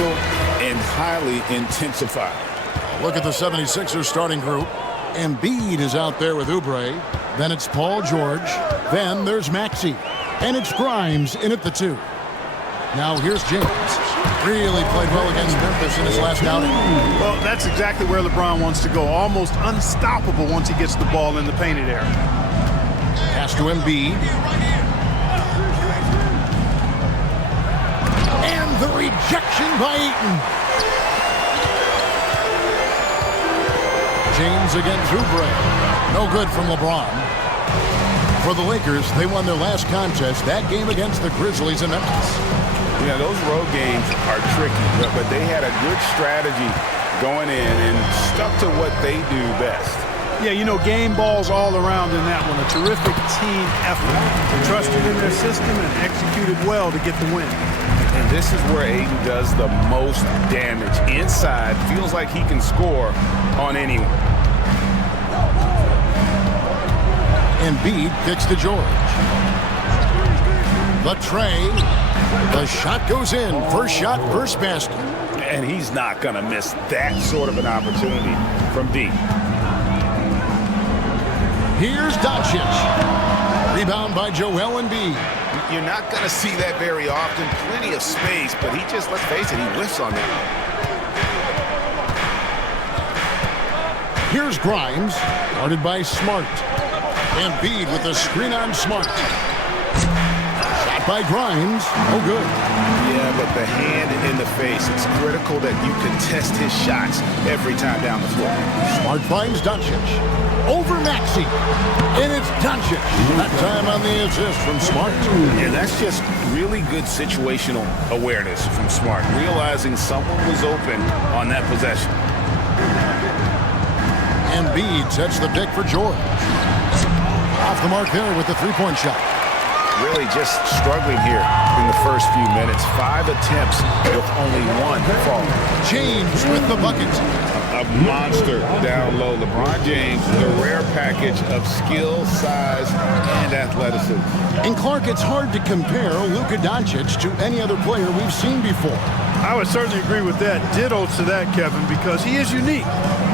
physical and highly intensified. Look at the 76ers starting group. Embiid is out there with Oubre. Then it's Paul George. Then there's Maxey. And it's Grimes in at the 2. Now here's James. Really played well against Memphis in his last outing. Well, that's exactly where LeBron wants to go. Almost unstoppable once he gets the ball in the painted area. Pass to Embiid. And the rejection by Ayton. James against Oubre. No good from LeBron. For the Lakers, they won their last contest, that game against the Grizzlies in Memphis. Yeah, those road games are tricky, but they had a good strategy going in and stuck to what they do best. Yeah, you know, game balls all around in that one. A terrific team effort. They trusted in their system and executed well to get the win. And this is where Ayton does the most damage. Inside, feels like he can score on anyone. Embiid kicks to George. The tray. The shot goes in. First shot, first basket. And he's not going to miss that sort of an opportunity from deep. Here's Doncic. Rebound by Joel Embiid. You're not going to see that very often. Plenty of space, but he just, let's face it, he whiffs on that. Here's Grimes. Guarded by Smart. Embiid with a screen on Smart. Shot by Grimes. No good. Yeah, but the hand in the face, it's critical that you contest his shots every time down the floor. Smart finds Doncic. Over Maxey. And it's Doncic. That time on the assist from Smart. Yeah, that's just really good situational awareness from Smart. Realizing someone was open on that possession. Embiid sets the pick for George. Off the mark there with the three-point shot. Really just struggling here in the first few minutes. 5 attempts with only 1 fall. James with the bucket. A monster down low. LeBron James, the rare package of skill, size, and athleticism. And Clark, it's hard to compare Luka Doncic to any other player we've seen before. I would certainly agree with that. Ditto to that, Kevin, because he is unique.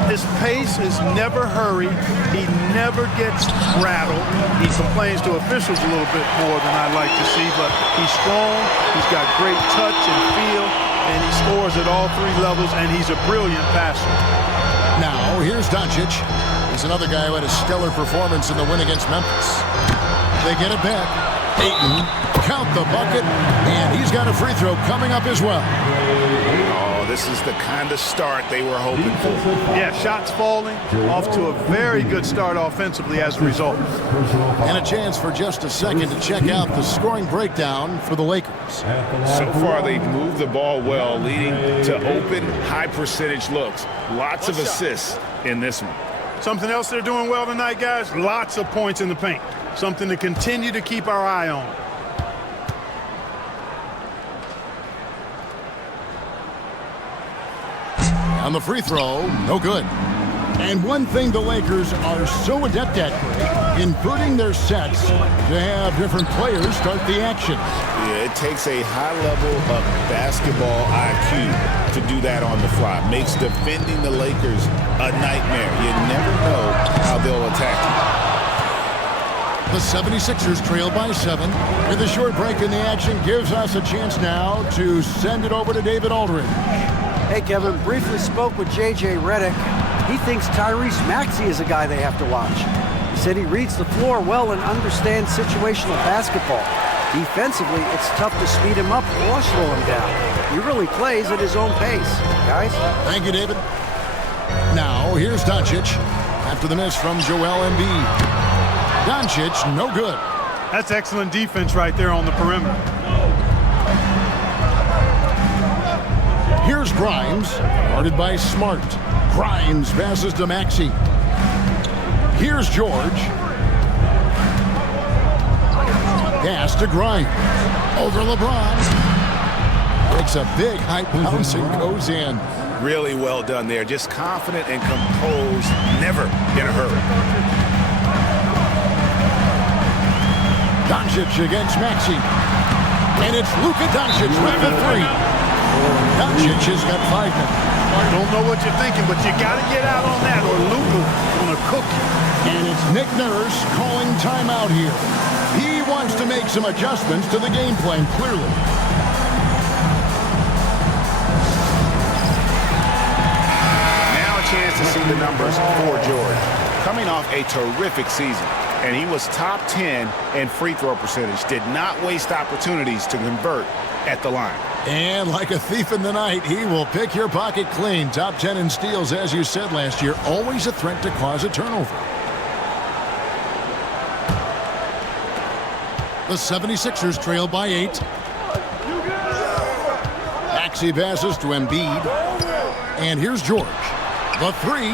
His pace is never hurried. He never gets rattled. He complains to officials a little bit more than I like to see, but he's strong. He's got great touch and feel, and he scores at all 3 levels, and he's a brilliant passer. Now, here's Doncic. He's another guy who had a stellar performance in the win against Memphis. They get it back. Ayton, count the bucket, and he's got a free throw coming up as well. Oh, this is the kind of start they were hoping for. Yeah, shots falling, off to a very good start offensively as a result. And a chance for just a second to check out the scoring breakdown for the Lakers. So far, they've moved the ball well, leading to open, high-percentage looks. Lots of assists in this one. Something else they're doing well tonight, guys, lots of points in the paint. Something to continue to keep our eye on. On the free throw, no good. And one thing the Lakers are so adept at, in putting their sets to have different players start the action. Yeah, it takes a high level of basketball IQ to do that on the fly. Makes defending the Lakers a nightmare. You never know how they'll attack you. The 76ers trail by 7. With a short break in the action gives us a chance now to send it over to David Aldridge. Hey, Kevin, briefly spoke with J.J. Redick. He thinks Tyrese Maxey is a guy they have to watch. He said he reads the floor well and understands situational basketball. Defensively, it's tough to speed him up or slow him down. He really plays at his own pace. Guys? Thank you, David. Now, here's Doncic after the miss from Joel Embiid. Doncic, no good. That's excellent defense right there on the perimeter. Here's Grimes, guarded by Smart. Grimes passes to Maxey. Here's George. Pass to Grimes. Over LeBron. Takes a big high bounce and goes in. Really well done there. Just confident and composed. Never in a hurry. Doncic against Maxey. And it's Luka Doncic with the 3. Doncic has got 5 minutes. Don't know what you're thinking, but you got to get out on that or Luka's going to cook you. And it's Nick Nurse calling timeout here. He wants to make some adjustments to the game plan, clearly. Now a chance to see the numbers for George. Coming off a terrific season, and he was top 10 in free throw percentage. Did not waste opportunities to convert at the line. And like a thief in the night, he will pick your pocket clean. Top 10 in steals, as you said last year. Always a threat to cause a turnover. The 76ers trail by 8. Maxey passes to Embiid. And here's George. The 3.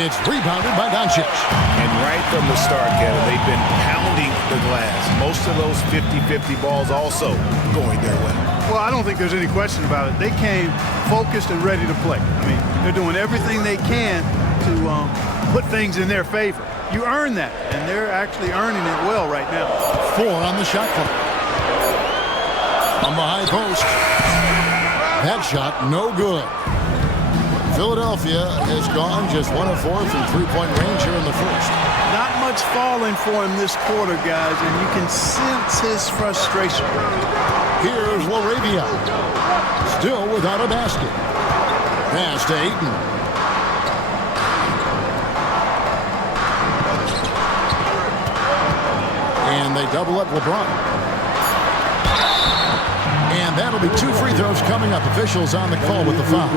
It's rebounded by Doncic. And right from the start, Kevin, they've been pounding the glass. Most of those 50-50 balls also going their way. Well, I don't think there's any question about it. They came focused and ready to play. I mean, they're doing everything they can to put things in their favor. You earn that, and they're actually earning it well right now. 4 on the shot clock. On the high post. That shot, no good. Philadelphia has gone just 1 of 4 from three-point range here in the first. Not much falling for him this quarter, guys, and you can sense his frustration. Here's Laravia. Still without a basket. Pass to Ayton. And they double up LeBron. And that'll be 2 free throws coming up. Officials on the call with the foul.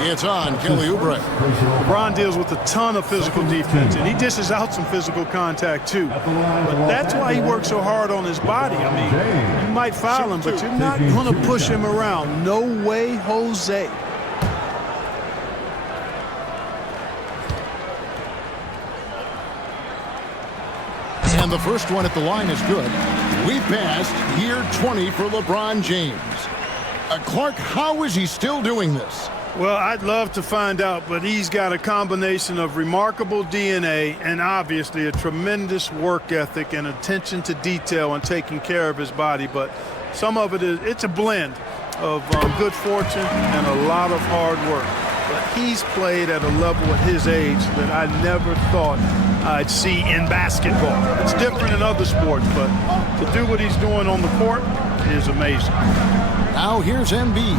It's on Kelly Oubre. LeBron deals with a ton of physical defense, and he dishes out some physical contact too. But that's why he works so hard on his body. I mean, you might foul him, but you're not going to push him around. No way, Jose. And the first one at the line is good. We passed year 20 for LeBron James. Clark, how is he still doing this? Well, I'd love to find out, but he's got a combination of remarkable DNA and obviously a tremendous work ethic and attention to detail and taking care of his body. But some of it's a blend of good fortune and a lot of hard work. But he's played at a level at his age that I never thought I'd see in basketball. It's different in other sports, but to do what he's doing on the court is amazing. Now here's Embiid.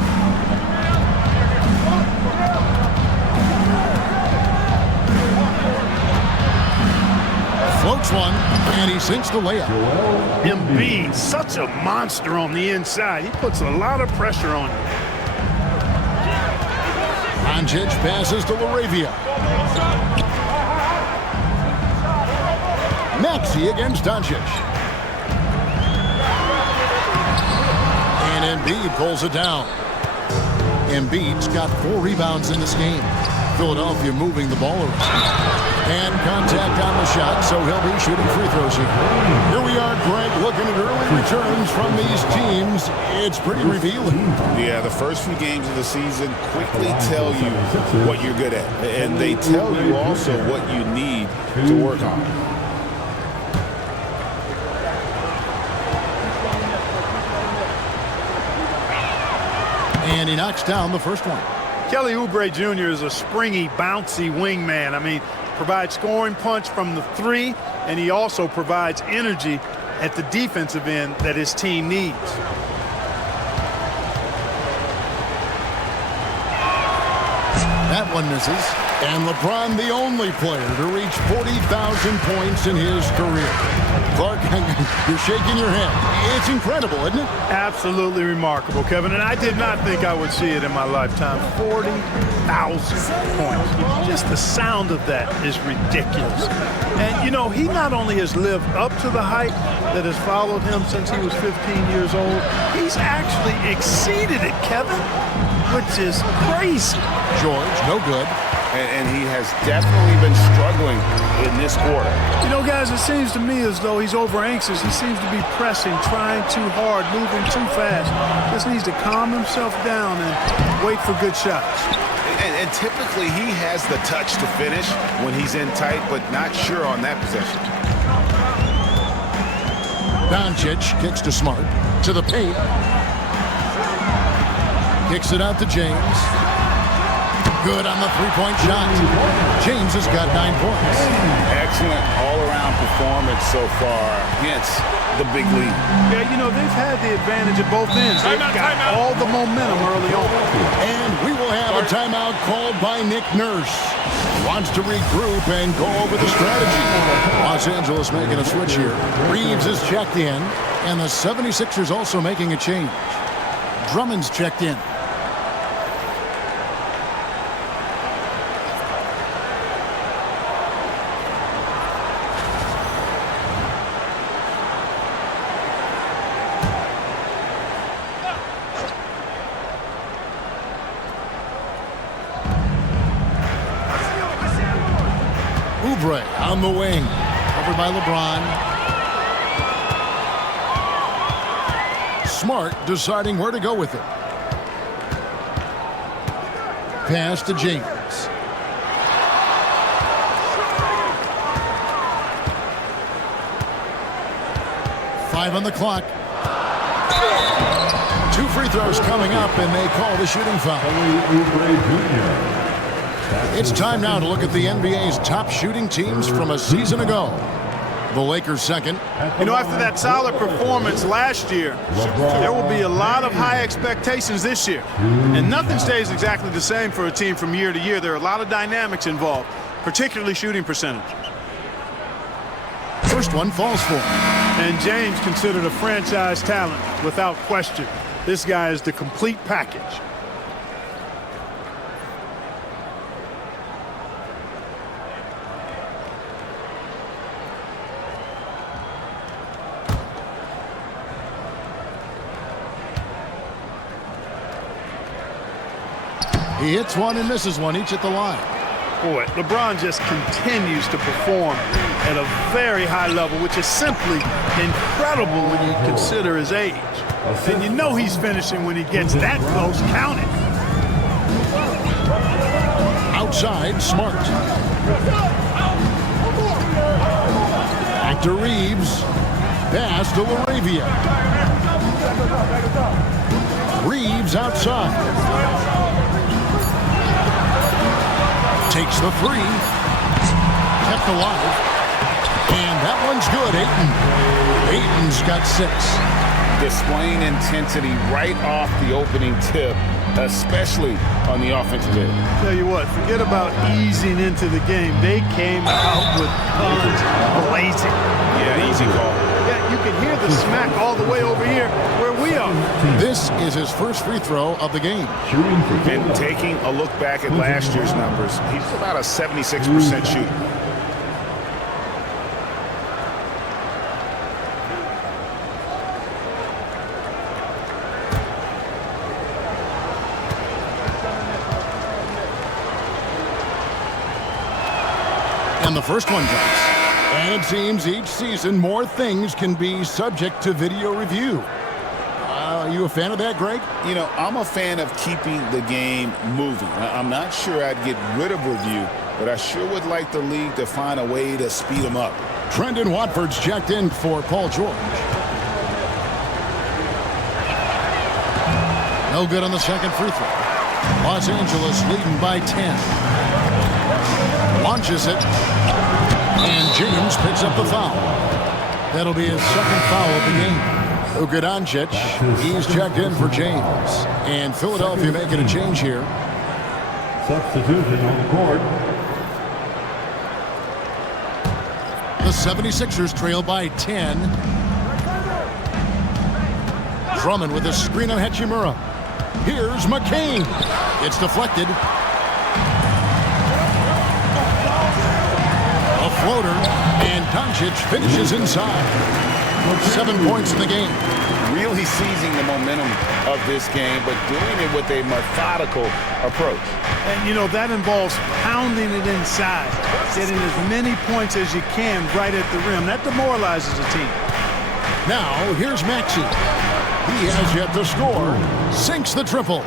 Floats one, and he sinks the layup. Embiid, such a monster on the inside. He puts a lot of pressure on you. Doncic passes to Laravia. Maxey against Doncic. And Embiid pulls it down. Embiid's got 4 rebounds in this game. Philadelphia moving the ball around. And contact on the shot, so he'll be shooting free throws here. Here we are, Greg, looking at early returns from these teams. It's pretty revealing. Yeah, the first few games of the season quickly tell you what you're good at. And they tell you also what you need to work on. And he knocks down the first one. Kelly Oubre Jr. is a springy, bouncy wingman. I mean, provides scoring punch from the 3, and he also provides energy at the defensive end that his team needs. That one misses. And LeBron, the only player to reach 40,000 points in his career. Clark, you're shaking your head. It's incredible, isn't it? Absolutely remarkable, Kevin. And I did not think I would see it in my lifetime. 40,000 points. Just the sound of that is ridiculous. And, you know, he not only has lived up to the hype that has followed him since he was 15 years old, he's actually exceeded it, Kevin, which is crazy. George, no good. And he has definitely been struggling in this quarter. You know, guys, it seems to me as though he's over anxious. He seems to be pressing, trying too hard, moving too fast. Just needs to calm himself down and wait for good shots. And typically he has the touch to finish when he's in tight, but not sure on that possession. Doncic kicks to Smart. To the paint. Kicks it out to James. Good on the three-point shot. James has got 9 points. Excellent all-around performance so far against the big lead. Yeah, you know, they've had the advantage at both ends. They've got all the momentum early on. And we will have a timeout called by Nick Nurse. Wants to regroup and go over the strategy. Los Angeles making a switch here. Reeves is checked in, and the 76ers also making a change. Drummond's checked in. Oubre on the wing. Covered by LeBron. Smart deciding where to go with it. Pass to James. Five on the clock. 2 free throws coming up, and they call the shooting foul. It's time now to look at the NBA's top shooting teams from a season ago. The Lakers second. You know, after that solid performance last year, there will be a lot of high expectations this year. And nothing stays exactly the same for a team from year to year. There are a lot of dynamics involved, particularly shooting percentage. First one falls for him. And James considered a franchise talent without question. This guy is the complete package. He hits one and misses one, each at the line. Boy, LeBron just continues to perform at a very high level, which is simply incredible when you consider his age. And you know he's finishing when he gets that close. Count it. Outside, Smart. Back to Reeves. Pass to LaRavia. Reeves outside. Takes the three. Kept alive. And that one's good, Ayton. Ayton's got 6. Displaying intensity right off the opening tip, especially on the offensive end. Tell you what, forget about easing into the game. They came out with guns blazing. Yeah, easy call. Yeah, you can hear the smack all the way over here where we are. This is his first free throw of the game. And taking a look back at last year's numbers, he's about a 76% shooter. And the first one drops. And it seems each season more things can be subject to video review. Are you a fan of that, Greg? You know, I'm a fan of keeping the game moving. I'm not sure I'd get rid of review, but I sure would like the league to find a way to speed them up. Trendon Watford's checked in for Paul George. No good on the second free throw. Los Angeles leading by 10. Launches it. And James picks up the foul. That'll be his second foul of the game. Luka Doncic, he's checked in for James. And Philadelphia making a change here. Substitution on the court. The 76ers trail by 10. Drummond with a screen on Hachimura. Here's McCain. It's deflected. A floater, and Doncic finishes inside. 7 points in the game. Really seizing the momentum of this game, but doing it with a methodical approach. And, you know, that involves pounding it inside, getting as many points as you can right at the rim. That demoralizes a team. Now, here's Maxey. He has yet to score. Sinks the triple.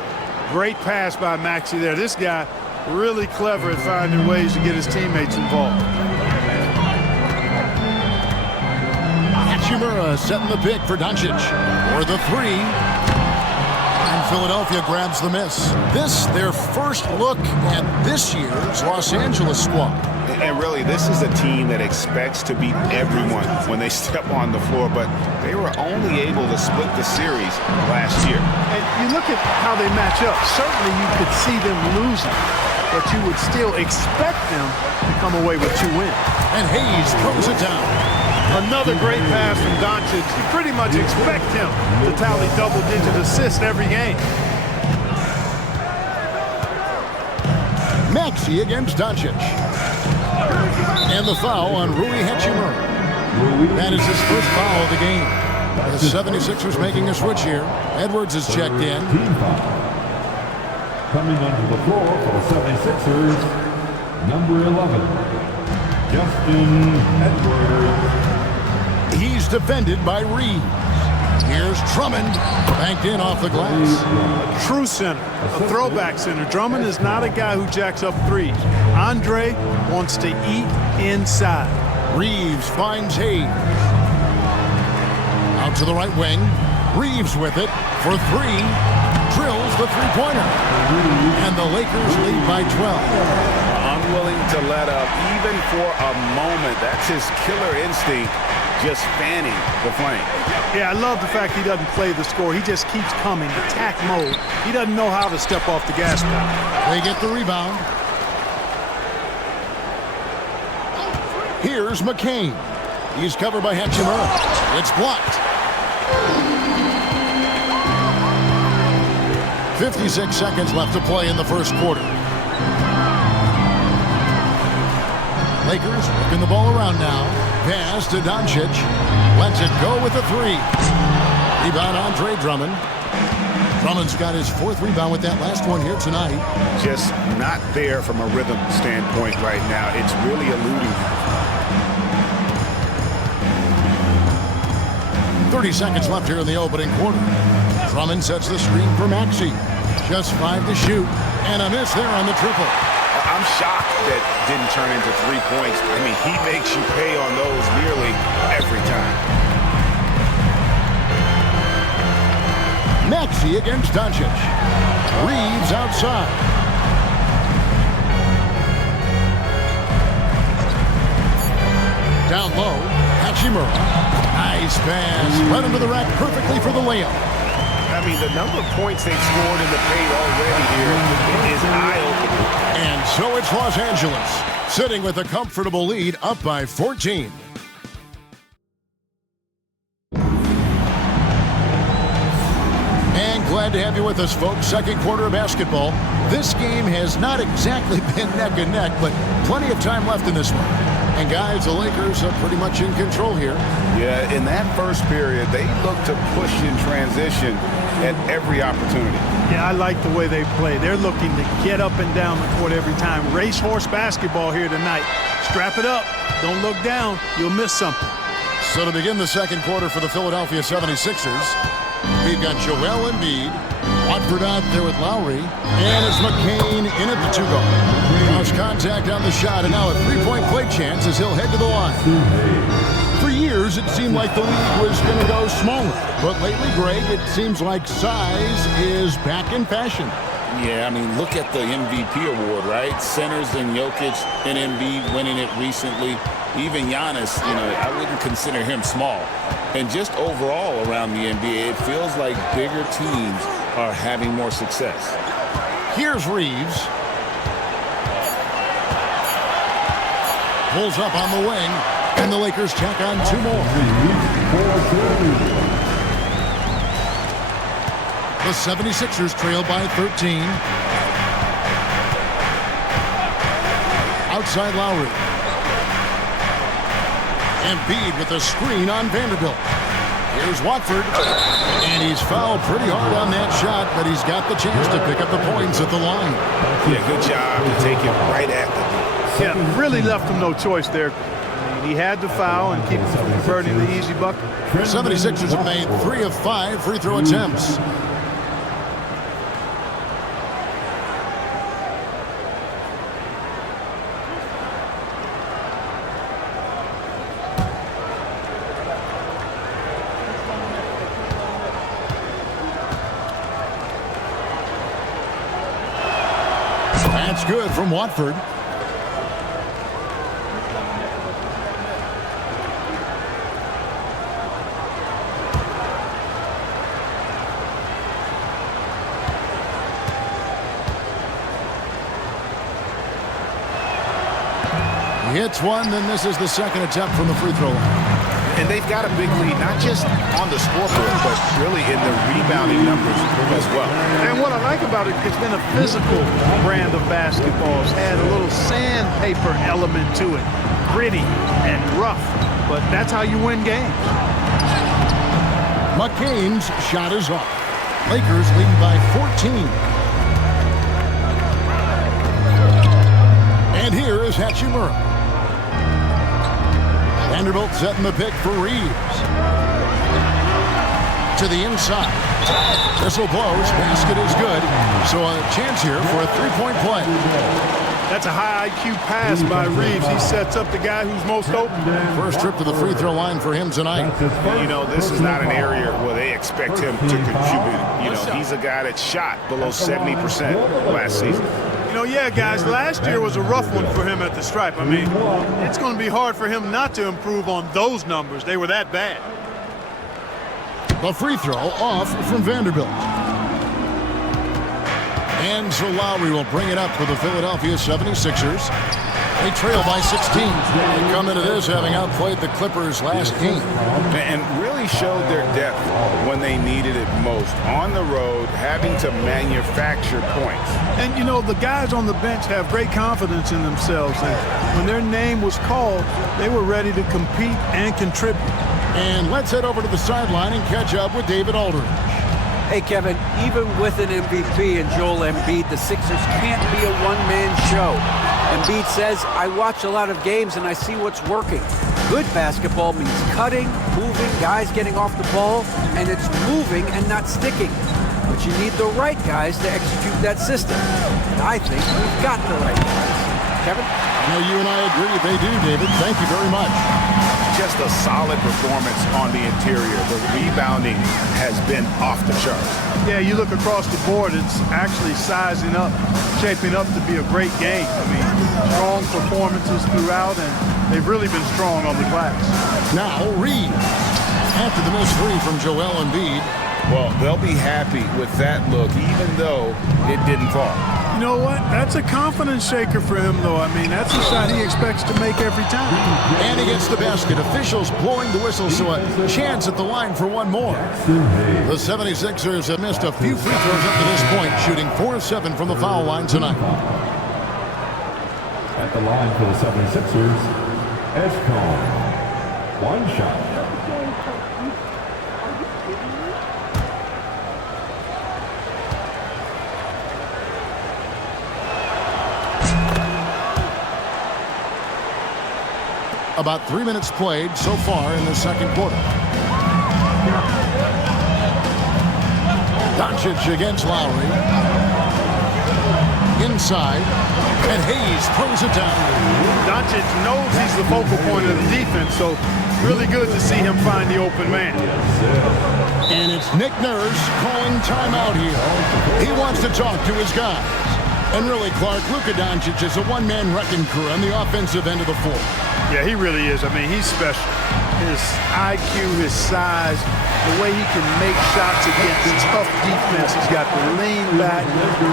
Great pass by Maxey there. This guy really clever at finding ways to get his teammates involved. Hachimura setting the pick for Doncic. For the three. And Philadelphia grabs the miss. This, their first look at this year's Los Angeles squad. And really, this is a team that expects to beat everyone when they step on the floor, but they were only able to split the series last year. And you look at how they match up. Certainly you could see them losing, but you would still expect them to come away with 2 wins. And Hayes throws it down. Another great pass from Doncic. You pretty much expect him to tally double-digit assists every game. Maxey against Doncic. And the foul on Rui Hachimura. That is his first foul of the game. The 76ers making a switch here. Edwards is checked in. Coming onto the floor for the 76ers, number 11, Justin Edwards. He's defended by Reeves. Here's Drummond, banked in off the glass. A true center, a throwback center. Drummond is not a guy who jacks up threes. Andre wants to eat inside. Reeves finds Hayes. Out to the right wing. Reeves with it for 3. Drills the three-pointer. And the Lakers lead by 12. Unwilling to let up even for a moment. That's his killer instinct, just fanning the flame. Yeah, I love the fact he doesn't play the score. He just keeps coming, attack mode. He doesn't know how to step off the gas pedal. They get the rebound. Here's McCain. He's covered by Hachimura. It's blocked. 56 seconds left to play in the first quarter. Lakers working the ball around now. Pass to Doncic. Lets it go with a 3. Rebound Andre Drummond. Drummond's got his 4th rebound with that last one here tonight. Just not there from a rhythm standpoint right now. It's really eluding him. 30 seconds left here in the opening quarter. Drummond sets the screen for Maxey. Just 5 to shoot. And a miss there on the triple. I'm shocked that didn't turn into 3 points. I mean, he makes you pay on those nearly every time. Maxey against Doncic. Reeves outside. Down low, Hachimura. Nice pass. Right under the rack perfectly for the layup. I mean, the number of points they've scored in the paint already here is eye-opening. And so it's Los Angeles, sitting with a comfortable lead, up by 14. And glad to have you with us, folks. Second quarter of basketball. This game has not exactly been neck and neck, but plenty of time left in this one. And guys, the Lakers are pretty much in control here. Yeah, in that first period, they looked to push in transition at every opportunity. Yeah, I like the way they play. They're looking to get up and down the court every time. Racehorse basketball here tonight. Strap it up. Don't look down. You'll miss something. So to begin the second quarter for the Philadelphia 76ers, we've got Joel Embiid, Watford out there with Lowry, and it's McCain in at the 2-guard. Cross contact on the shot, and now a 3-point play chance as he'll head to the line. For years, it seemed like the league was going to go smaller, but lately, Greg, it seems like size is back in fashion. Yeah, I mean, look at the MVP award, right? Centers and Jokic and Embiid winning it recently. Even Giannis, I wouldn't consider him small. And just overall around the NBA, it feels like bigger teams are having more success. Here's Reeves. Pulls up on the wing, and the Lakers tack on 2 more. The 76ers trail by 13. Outside Lowry. Embiid with a screen on Vanderbilt. Here's Watford. And he's fouled pretty hard on that shot, but he's got the chance to pick up the points at the line. Yeah, good job to take it right at the Yeah, really left him no choice there. I mean, he had to foul and keep him from converting the easy bucket. 76ers have made 3 of 5 free throw attempts. That's good from Watford. He hits one, then this is the second attempt from the free throw line. And they've got a big lead, not just on the scoreboard, but really in the rebounding numbers as well. And what I like about it, it's been a physical brand of basketball. It's had a little sandpaper element to it. Gritty and rough, but that's how you win games. McCain's shot is off. Lakers leading by 14. And here is Hachimura. Vanderbilt setting the pick for Reeves. To the inside. Whistle blows. Basket is good. So a chance here for a three-point play. That's a high IQ pass by Reeves. He sets up the guy who's most open. First trip to the free throw line for him tonight. You know, this is not an area where they expect him to contribute. You know, he's a guy that shot below 70% last season. You know, yeah, guys, last year was a rough one for him at the stripe. I mean, it's going to be hard for him not to improve on those numbers. They were that bad. The free throw off from Vanderbilt. And so Lowry will bring it up for the Philadelphia 76ers. They trail by 16. They come into this having outplayed the Clippers last game. And really showed their depth when they needed it most. On the road, having to manufacture points. And, you know, the guys on the bench have great confidence in themselves. And when their name was called, they were ready to compete and contribute. And let's head over to the sideline and catch up with David Aldridge. Hey, Kevin, even with an MVP and Joel Embiid, the Sixers can't be a one-man show. Embiid says, I watch a lot of games and I see what's working. Good basketball means cutting, moving, guys getting off the ball, and it's moving and not sticking. But you need the right guys to execute that system. And I think we've got the right guys. Kevin? I know you and I agree they do, David. Thank you very much. Just a solid performance on the interior. The rebounding has been off the charts. Yeah, you look across the board, it's actually sizing up, shaping up to be a great game. I mean, strong performances throughout, and they've really been strong on the glass. Now, Reeves. After the missed three from Joel Embiid. Well, they'll be happy with that look, even though it didn't fall. You know what? That's a confidence shaker for him, though. I mean, that's a shot he expects to make every time. And he gets the basket. Officials blowing the whistle, so a chance at the line for one more. The 76ers have missed a few free throws up to this point, shooting 4 of 7 from the foul line tonight. At the line for the 76ers, Escon. One shot. About 3 minutes played so far in the second quarter. Doncic against Lowry. Inside. And Hayes throws it down. Doncic knows he's the focal point of the defense, so really good to see him find the open man. And it's Nick Nurse calling timeout here. He wants to talk to his guys. And really, Clark, Luka Doncic is a one-man wrecking crew on the offensive end of the floor. Yeah, he really is. I mean, he's special. His IQ, his size, the way he can make shots against tough defense. He's got the lean back.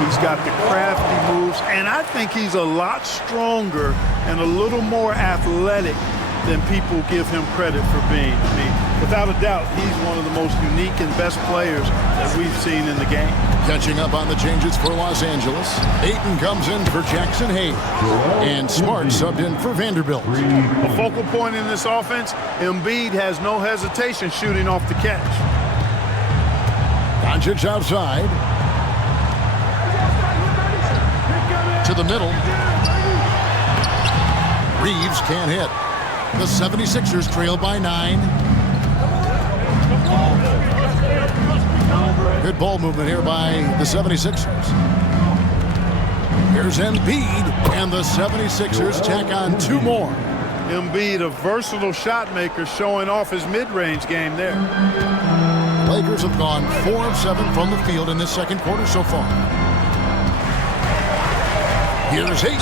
He's got the crafty moves. And I think he's a lot stronger and a little more athletic than people give him credit for being. I mean, without a doubt, he's one of the most unique and best players that we've seen in the game. Catching up on the changes for Los Angeles. Ayton comes in for Jackson Hayes. And Smart subbed in for Vanderbilt. A focal point in this offense, Embiid has no hesitation shooting off the catch. Doncic outside. To the middle. Reeves can't hit. The 76ers trail by 9. Good ball movement here by the 76ers. Here's Embiid, and the 76ers tack on 2 more. Embiid, a versatile shot maker, showing off his mid-range game there. Lakers have gone 4 of 7 from the field in this second quarter so far. Here's Ayton.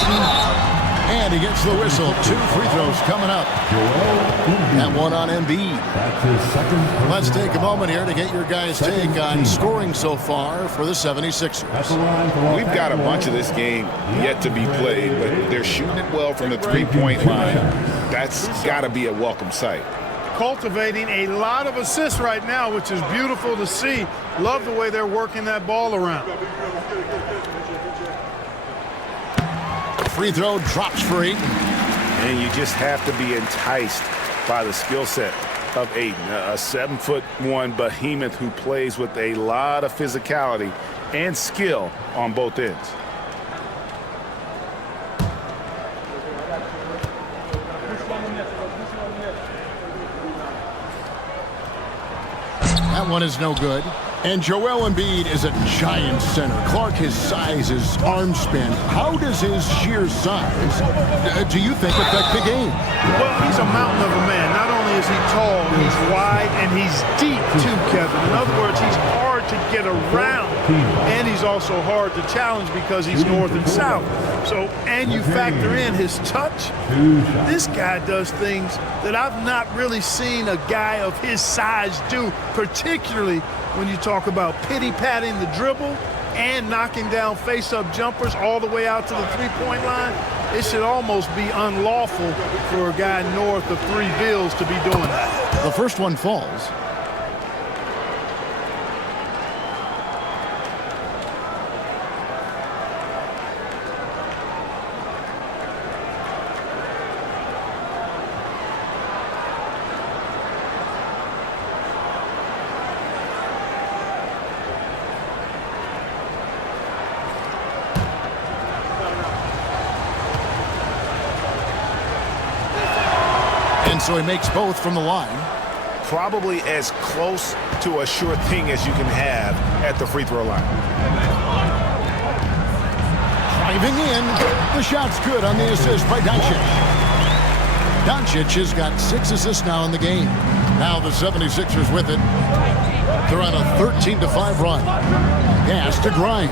And he gets the whistle. 2 free throws coming up. That one on Embiid. That's his second. Let's take a moment here to get your guys' take on scoring so far for the 76ers. We've got a bunch of this game yet to be played, but they're shooting it well from the three-point line. That's got to be a welcome sight. Cultivating a lot of assists right now, which is beautiful to see. Love the way they're working that ball around. Free throw drops for Ayton. And you just have to be enticed by the skill set of Ayton, a 7'1" behemoth who plays with a lot of physicality and skill on both ends. That one is no good. And Joel Embiid is a giant center. Clark, his size, his arm span. How does his sheer size, do you think, affect the game? Well, he's a mountain of a man. Not only is he tall, he's wide, and he's deep, too, Kevin. In other words, he's hard to get around. And he's also hard to challenge because he's north and south. So, and you factor in his touch. This guy does things that I've not really seen a guy of his size do, particularly when you talk about pity-patting the dribble and knocking down face-up jumpers all the way out to the three-point line. It should almost be unlawful for a guy north of 3 bills to be doing that. The first one falls. So he makes both from the line. Probably as close to a sure thing as you can have at the free throw line. Driving in. The shot's good on the assist by Doncic. Doncic has got 6 assists now in the game. Now the 76ers with it. They're on a 13-5 run. Pass to Grimes.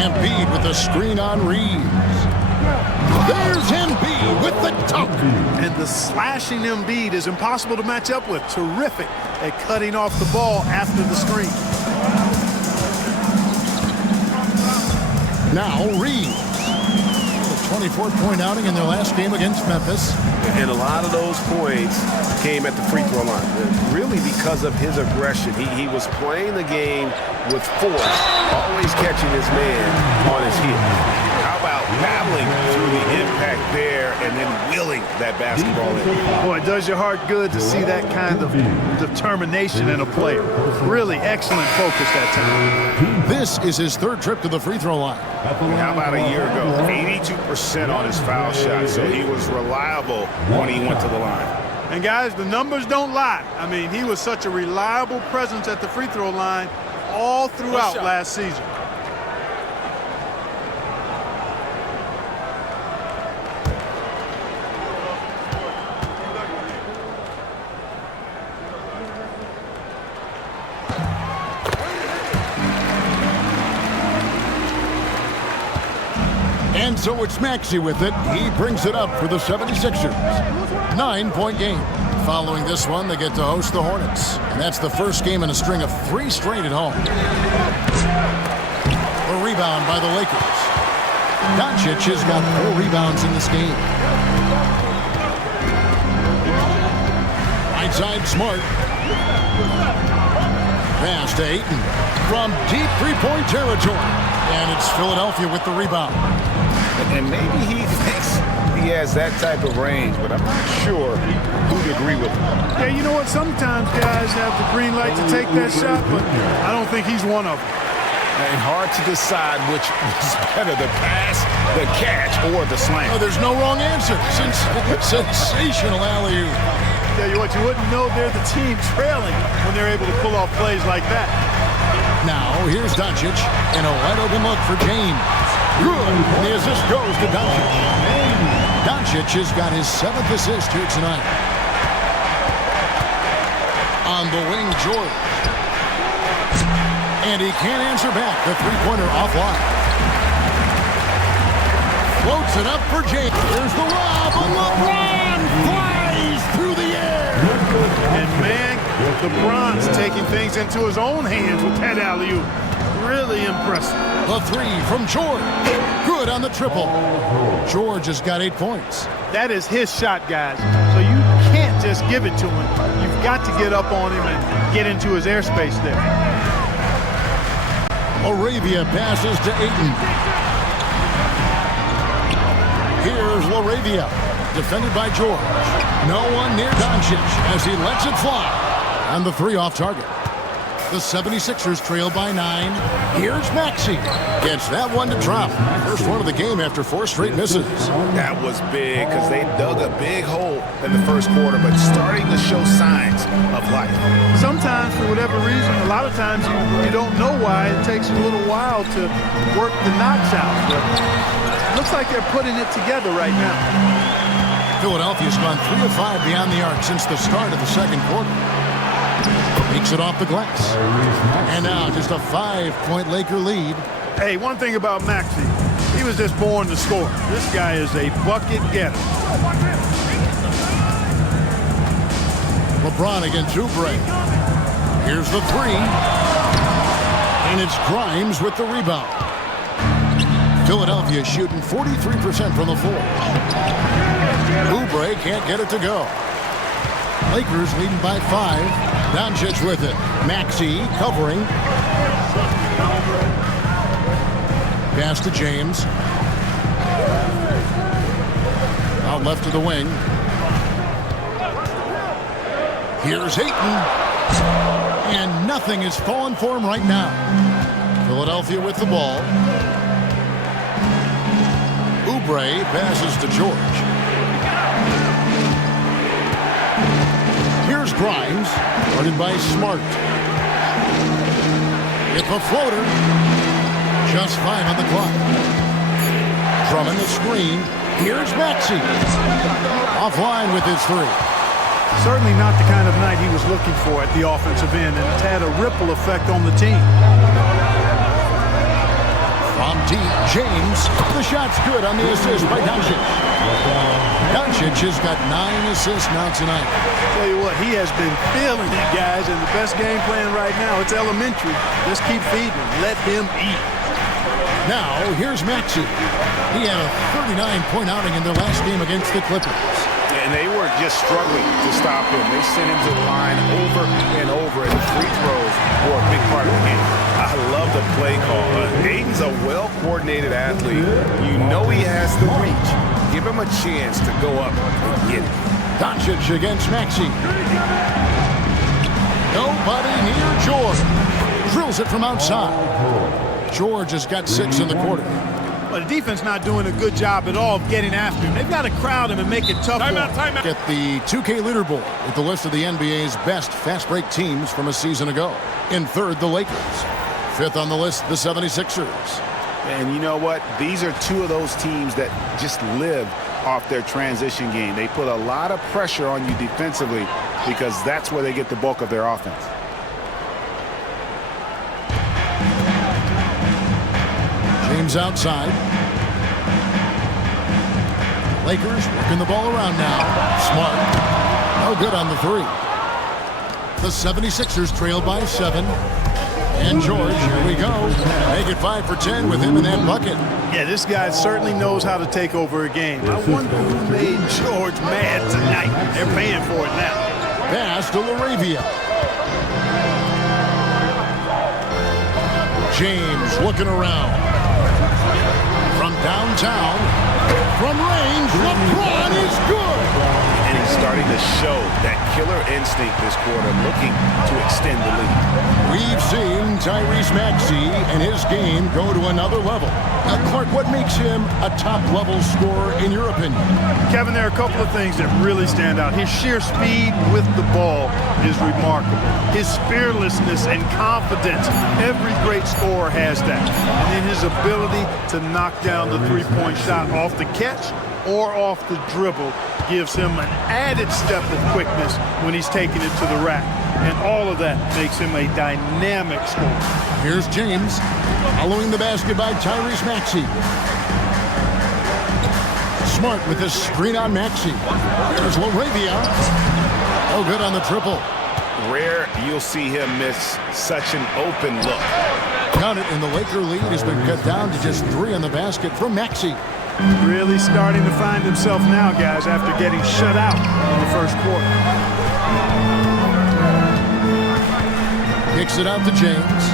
Embiid with the screen on Reeves. There's Embiid with the dunk. And the slashing Embiid is impossible to match up with. Terrific at cutting off the ball after the screen. Now Reeves. A 24-point outing in their last game against Memphis. And a lot of those points came at the free throw line. Really because of his aggression. He was playing the game with force, always catching his man on his heel. Battling through the impact there and then willing that basketball in. Boy, it does your heart good to see that kind of determination in a player. Really excellent focus that time. This is his 3rd trip to the free throw line. How about a year ago? 82% on his foul shot, so he was reliable when he went to the line. And guys, the numbers don't lie. I mean, he was such a reliable presence at the free throw line all throughout last season. And so it's Maxey with it. He brings it up for the 76ers. 9-point game. Following this one, they get to host the Hornets. And that's the first game in a string of 3 straight at home. A rebound by the Lakers. Doncic has got 4 rebounds in this game. Right side, Smart. Pass to Ayton from deep 3-point territory. And it's Philadelphia with the rebound. And maybe he thinks he has that type of range, but I'm not sure who'd agree with him. Yeah, you know what? Sometimes guys have the green light to take that shot, but I don't think he's one of them. And hard to decide which is better, the pass, the catch, or the slam. Oh, there's no wrong answer. Sensational alley-oop. Tell you what, you wouldn't know they're the team trailing when they're able to pull off plays like that. Now, here's Doncic, and a wide-open look for James. Good, and the assist goes to Doncic. Doncic has got his 7th assist here tonight. On the wing, George. And he can't answer back. The 3-pointer offline. Floats it up for James. Here's the lob. LeBron flies through the air. And man, LeBron's taking things into his own hands with that alley-oop. Really impressive. The three from George. Good on the triple. George has got 8 points. That is his shot, guys. So you can't just give it to him. You've got to get up on him and get into his airspace there. Laravia passes to Ayton. Here's Laravia, defended by George. No one near Doncic as he lets it fly. And the three off target. The 76ers trail by 9. Here's Maxey. Gets that one to drop. First one of the game after 4 straight misses. That was big because they dug a big hole in the first quarter, but starting to show signs of life. Sometimes, for whatever reason, a lot of times you don't know why. It takes a little while to work the knocks out. But looks like they're putting it together right now. Philadelphia's gone 3 of 5 beyond the arc since the start of the second quarter. Takes it off the glass. And now just a 5-point Laker lead. Hey, one thing about Maxey, he was just born to score. This guy is a bucket getter. LeBron against Oubre. Here's the three. And it's Grimes with the rebound. Philadelphia shooting 43% from the floor. Oubre can't get it to go. Lakers leading by 5. Doncic with it. Maxey covering. Pass to James. Out left to the wing. Here's Ayton. And nothing is falling for him right now. Philadelphia with the ball. Oubre passes to George. Here's Grimes, guarded by Smart. It's a floater. Just 5 on the clock. Drummond the screen. Here's Maxey. Offline with his three. Certainly not the kind of night he was looking for at the offensive end, and it's had a ripple effect on the team. From deep, James. The shot's good on the assist by Doncic. Doncic has got 9 assists now tonight. Tell you what, he has been feeling it, guys, and the best game plan right now, it's elementary. Just keep feeding him. Let him eat. Now, here's Maxey. He had a 39-point outing in their last game against the Clippers. And they were just struggling to stop him. They sent him to the line over and over, and the free throws were a big part of the game. I love the play call. Ayton's a well-coordinated athlete. You know he has the reach. Give him a chance to go up and get it. Doncic against Maxey. Nobody near George. Drills it from outside. George has got 6 in the quarter. But the defense not doing a good job at all of getting after him. They've got to crowd him and make it tough. Timeout. Get the 2K leaderboard with the list of the NBA's best fast break teams from a season ago. In third, the Lakers. 5th on the list, the 76ers. And you know what? These are 2 of those teams that just live off their transition game. They put a lot of pressure on you defensively because that's where they get the bulk of their offense. James outside. Lakers working the ball around now. Smart. No good on the three. The 76ers trail by 7. And George, here we go. Make it 5 for 10 with him in that bucket. Yeah, this guy certainly knows how to take over a game. I wonder who made George mad tonight. They're paying for it now. Pass to Laravia. James looking around. From downtown, from range, LeBron is good. And he's starting to show that killer instinct this quarter, looking to extend the lead. We've seen Tyrese Maxey and his game go to another level. Now, Clark, what makes him a top-level scorer in your opinion? Kevin, there are a couple of things that really stand out. His sheer speed with the ball is remarkable. His fearlessness and confidence. Every great scorer has that. And then his ability to knock down the three-point shot off the catch or off the dribble gives him an added step of quickness when he's taking it to the rack. And all of that makes him a dynamic scorer. Here's James following the basket by Tyrese Maxey. Smart with this screen on Maxey. There's LaRavia. Oh, good on the triple. Rare you'll see him miss such an open look. Count it, and the Laker lead has been cut down to just 3 on the basket from Maxey. Really starting to find himself now, guys, after getting shut out in the first quarter. Kicks it out to James.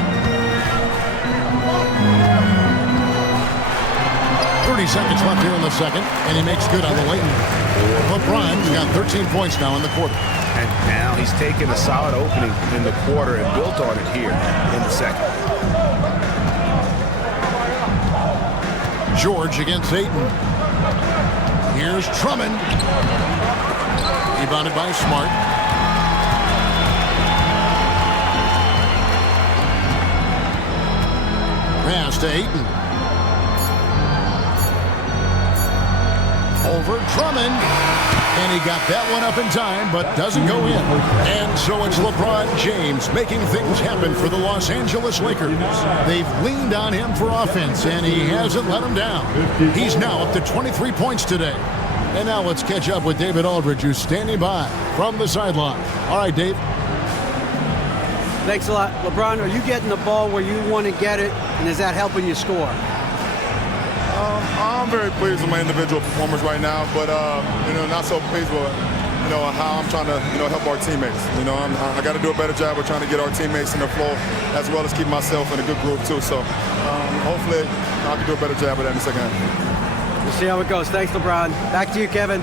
30 seconds left here in the second, and he makes good on the late. LeBron's got 13 points now in the quarter. And now he's taken a solid opening in the quarter and built on it here in the second. George against Ayton. Here's Drummond. Rebounded by Smart. Pass to Ayton. Over Drummond. And he got that one up in time, but doesn't go in. And so it's LeBron James making things happen for the Los Angeles Lakers. They've leaned on him for offense, and he hasn't let them down. He's now up to 23 points today. And now let's catch up with David Aldridge, who's standing by from the sideline. All right, Dave. Thanks a lot. LeBron, are you getting the ball where you want to get it, and is that helping you score? I'm very pleased with my individual performance right now, but not so pleased with how I'm trying to help our teammates. I got to do a better job of trying to get our teammates in the flow, as well as keep myself in a good group too. So hopefully I can do a better job of that in the second half. We'll see how it goes. Thanks, LeBron. Back to you, Kevin.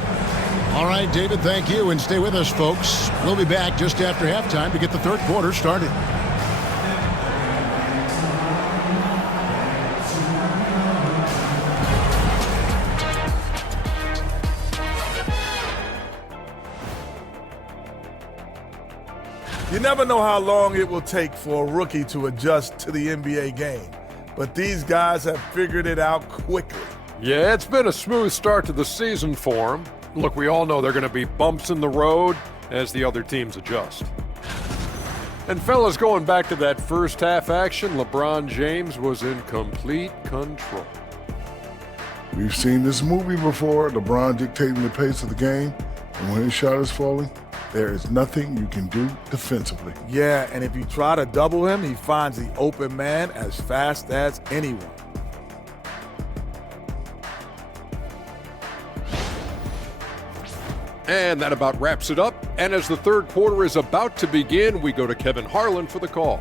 All right, David, thank you, and stay with us, folks. We'll be back just after halftime to get the third quarter started. You never know how long it will take for a rookie to adjust to the NBA game, but these guys have figured it out quickly. Yeah, it's been a smooth start to the season for them. Look, we all know they're going to be bumps in the road as the other teams adjust. And fellas, going back to that first half action, LeBron James was in complete control. We've seen this movie before, LeBron dictating the pace of the game, and when his shot is falling, there is nothing you can do defensively. Yeah, and if you try to double him, he finds the open man as fast as anyone. And that about wraps it up. And as the third quarter is about to begin, we go to Kevin Harlan for the call.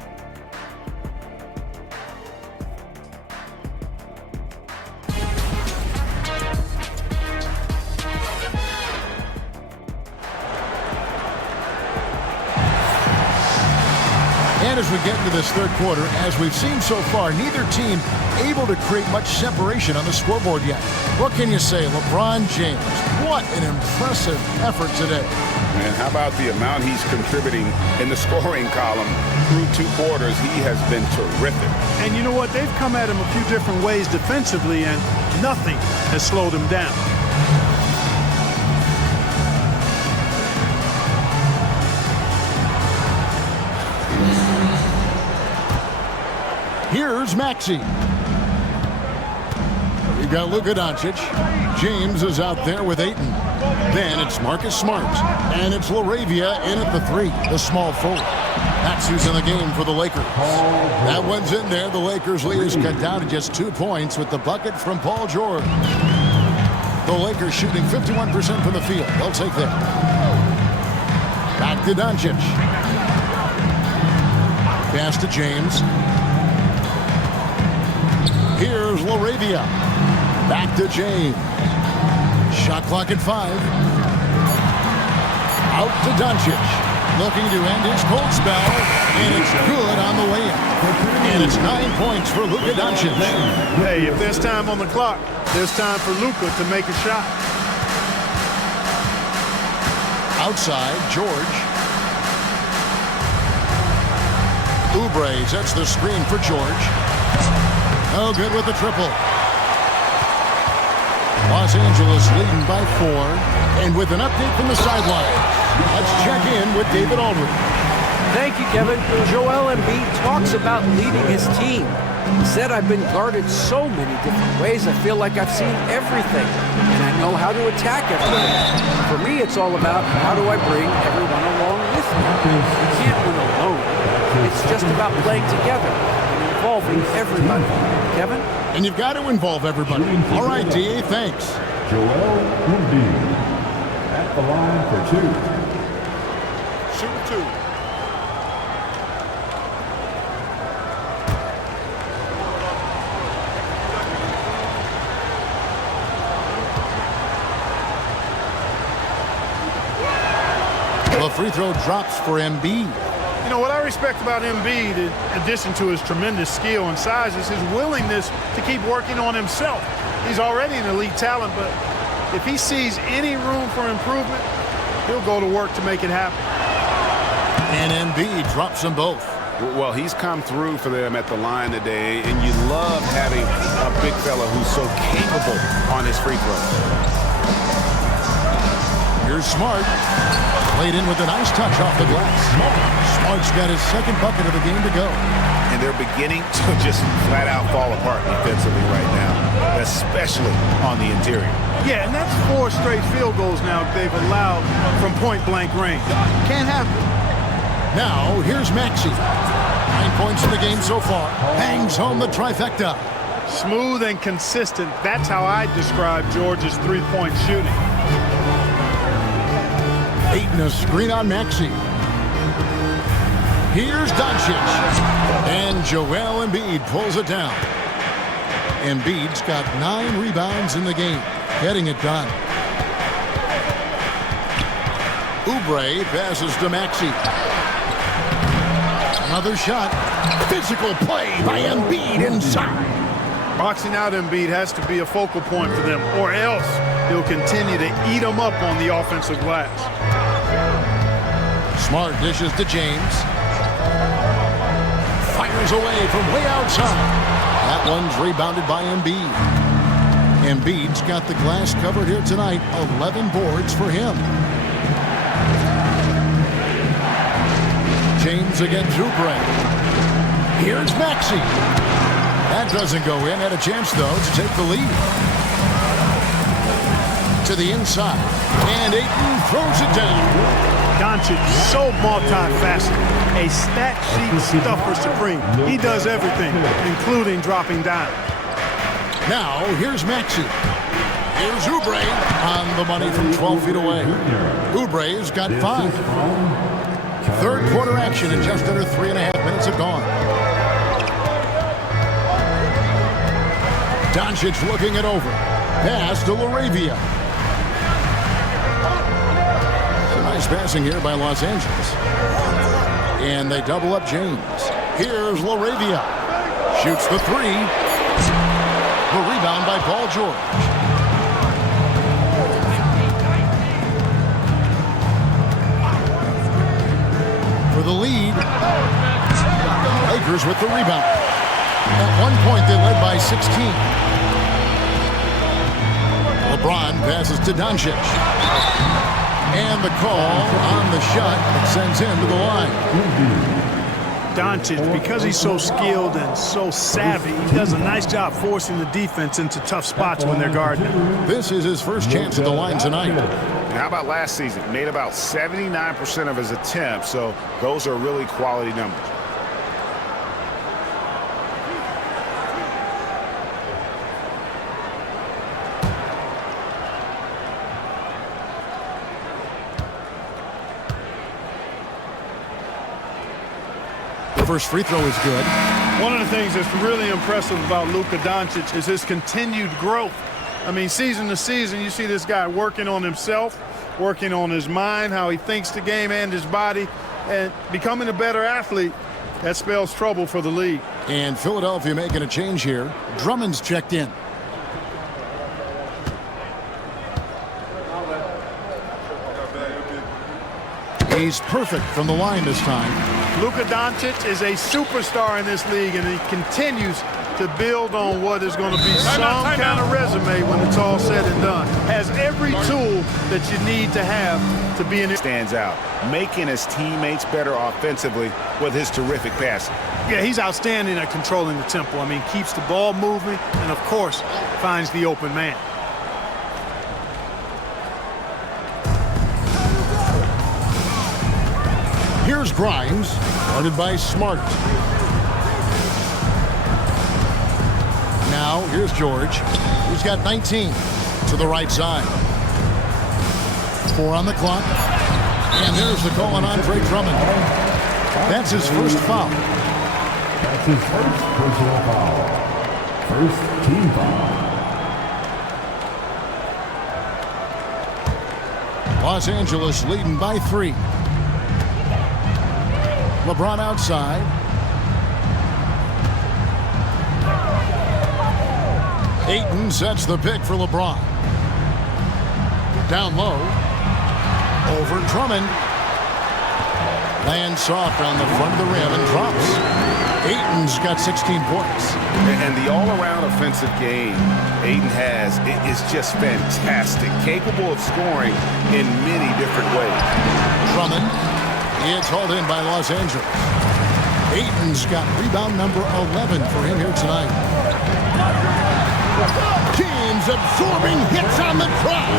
And as we get into this third quarter, as we've seen so far, neither team able to create much separation on the scoreboard yet. What can you say? LeBron James, what an impressive effort today. And how about the amount he's contributing in the scoring column through 2 quarters? He has been terrific. And you know what? They've come at him a few different ways defensively, and nothing has slowed him down. Here's Maxey. We've got Luka Doncic. James is out there with Ayton. Then it's Marcus Smart. And it's LaRavia in at the 3, the small forward. That's who's in the game for the Lakers. That one's in there. The Lakers lead is cut down to just 2 points with the bucket from Paul George. The Lakers shooting 51% from the field. They'll take that. Back to Doncic. Pass to James. Here's LaRavia. Back to James. Shot clock at 5. Out to Doncic. Looking to end his cold spell. And it's good on the way in. And it's 9 points for Luka Doncic. Hey, if there's time on the clock, there's time for Luka to make a shot. Outside, George. Oubre sets the screen for George. Oh, good with the triple. Los Angeles leading by 4. And with an update from the sideline, let's check in with David Aldridge. Thank you, Kevin. Joel Embiid talks about leading his team. He said, "I've been guarded so many different ways. I feel like I've seen everything, and I know how to attack everything. For me, it's all about how do I bring everyone along with me. You can't win alone. It's just about playing together and involving everybody." Kevin? And you've got to involve everybody. All right, D.A., thanks. Joel Embiid at the line for 2. Shoot 2. The free throw drops for Embiid. You know, what I respect about Embiid, in addition to his tremendous skill and size, is his willingness to keep working on himself. He's already an elite talent, but if he sees any room for improvement, he'll go to work to make it happen. And Embiid drops them both. Well, he's come through for them at the line today, and you love having a big fella who's so capable on his free throws. Here's Smart. Played in with a nice touch off the glass. Smart's got his second bucket of the game to go. And they're beginning to just flat out fall apart defensively right now, especially on the interior. Yeah, and that's 4 straight field goals now they've allowed from point-blank range. Can't happen. Now, here's Maxey. 9 points in the game so far. Bangs home the trifecta. Smooth and consistent. That's how I describe George's three-point shooting. Ayton a screen on Maxey. Here's Doncic. And Joel Embiid pulls it down. Embiid's got 9 rebounds in the game, getting it done. Oubre passes to Maxey. Another shot. Physical play by Embiid inside. Boxing out Embiid has to be a focal point for them, or else he'll continue to eat them up on the offensive glass. Smart dishes to James. Fires away from way outside. That one's rebounded by Embiid. Embiid's got the glass covered here tonight. 11 boards for him. James against Oubre. Here's Maxey. That doesn't go in. Had a chance, though, to take the lead. To the inside. And Ayton throws it down. Doncic, so multifaceted. A stat sheet stuffer supreme. He does everything, including dropping down. Now, here's Maxey. Here's Oubre on the money from 12 feet away. Oubre's got 5. Third quarter action in just under 3.5 minutes have gone. Doncic looking it over. Pass to LaRavia. Nice passing here by Los Angeles. And they double up James. Here's LaRavia. Shoots the 3. The rebound by Paul George. For the lead. Lakers with the rebound. At one point, they led by 16. LeBron passes to Doncic. And the call on the shot that sends him to the line. Doncic, because he's so skilled and so savvy, he does a nice job forcing the defense into tough spots when they're guarding him. This is his first chance at the line tonight. How about last season? Made about 79% of his attempts, so those are really quality numbers. First free throw is good. One of the things that's really impressive about Luka Doncic is his continued growth. I mean, season to season, you see this guy working on himself, working on his mind, how he thinks the game and his body, and becoming a better athlete. That spells trouble for the league. And Philadelphia making a change here. Drummond's checked in. He's perfect from the line this time. Luka Doncic is a superstar in this league, and he continues to build on what is going to be some kind of resume when it's all said and done. Has every tool that you need to have to be in it. Stands out, making his teammates better offensively with his terrific passing. Yeah, he's outstanding at controlling the tempo. I mean, keeps the ball moving and, of course, finds the open man. Here's Grimes, guarded by Smart. Now, here's George, who's got 19 to the right side. 4 on the clock. And there's the call on Andre Drummond. That's his first foul. That's his first personal foul. First team foul. Los Angeles leading by 3. LeBron outside. Ayton sets the pick for LeBron. Down low. Over Drummond. Lands soft on the front of the rim and drops. Ayton's got 16 points. And the all-around offensive game Ayton has is just fantastic. Capable of scoring in many different ways. Drummond. It's hauled in by Los Angeles. Ayton's got rebound number 11 for him here tonight. Teams absorbing hits on the crowd.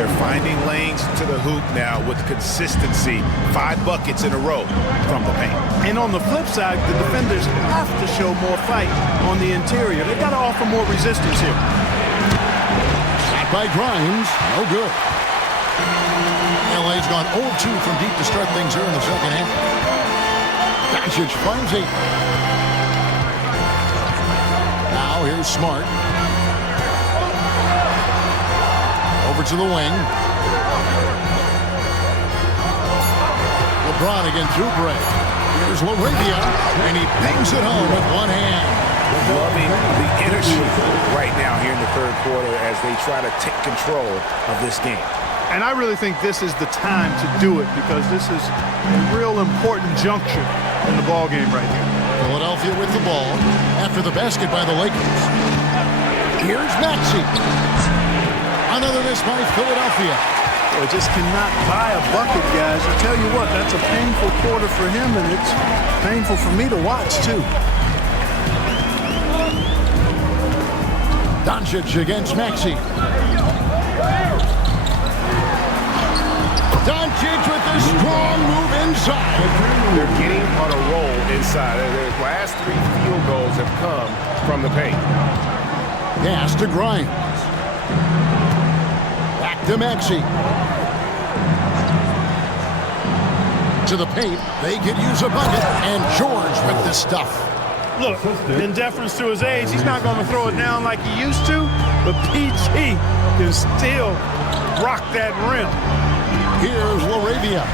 They're finding lanes to the hoop now with consistency. 5 buckets in a row from the paint. And on the flip side, the defenders have to show more fight on the interior. They've got to offer more resistance here. Shot by Grimes. No good. LA's gone 0-2 from deep to start things here in the second half. Doncic finds Ayton. Now here's Smart. Over to the wing. LeBron against Oubre. Here's LaRavia, and he bangs it home with one hand. Loving the energy right now here in the third quarter as they try to take control of this game. And I really think this is the time to do it because this is a real important juncture in the ball game right here. Philadelphia with the ball after the basket by the Lakers. Here's Maxey. Another miss by Philadelphia. Well, just cannot buy a bucket, guys. I tell you what, that's a painful quarter for him, and it's painful for me to watch, too. Doncic against Maxey. Doncic with a strong move inside. They're getting on a roll inside. Their last 3 field goals have come from the paint. Pass to Grimes. Back to Maxey. To the paint. They could use a bucket. And George with the stuff. Look, in deference to his age, he's not going to throw it down like he used to, but PG can still rock that rim. Here's LaRavia.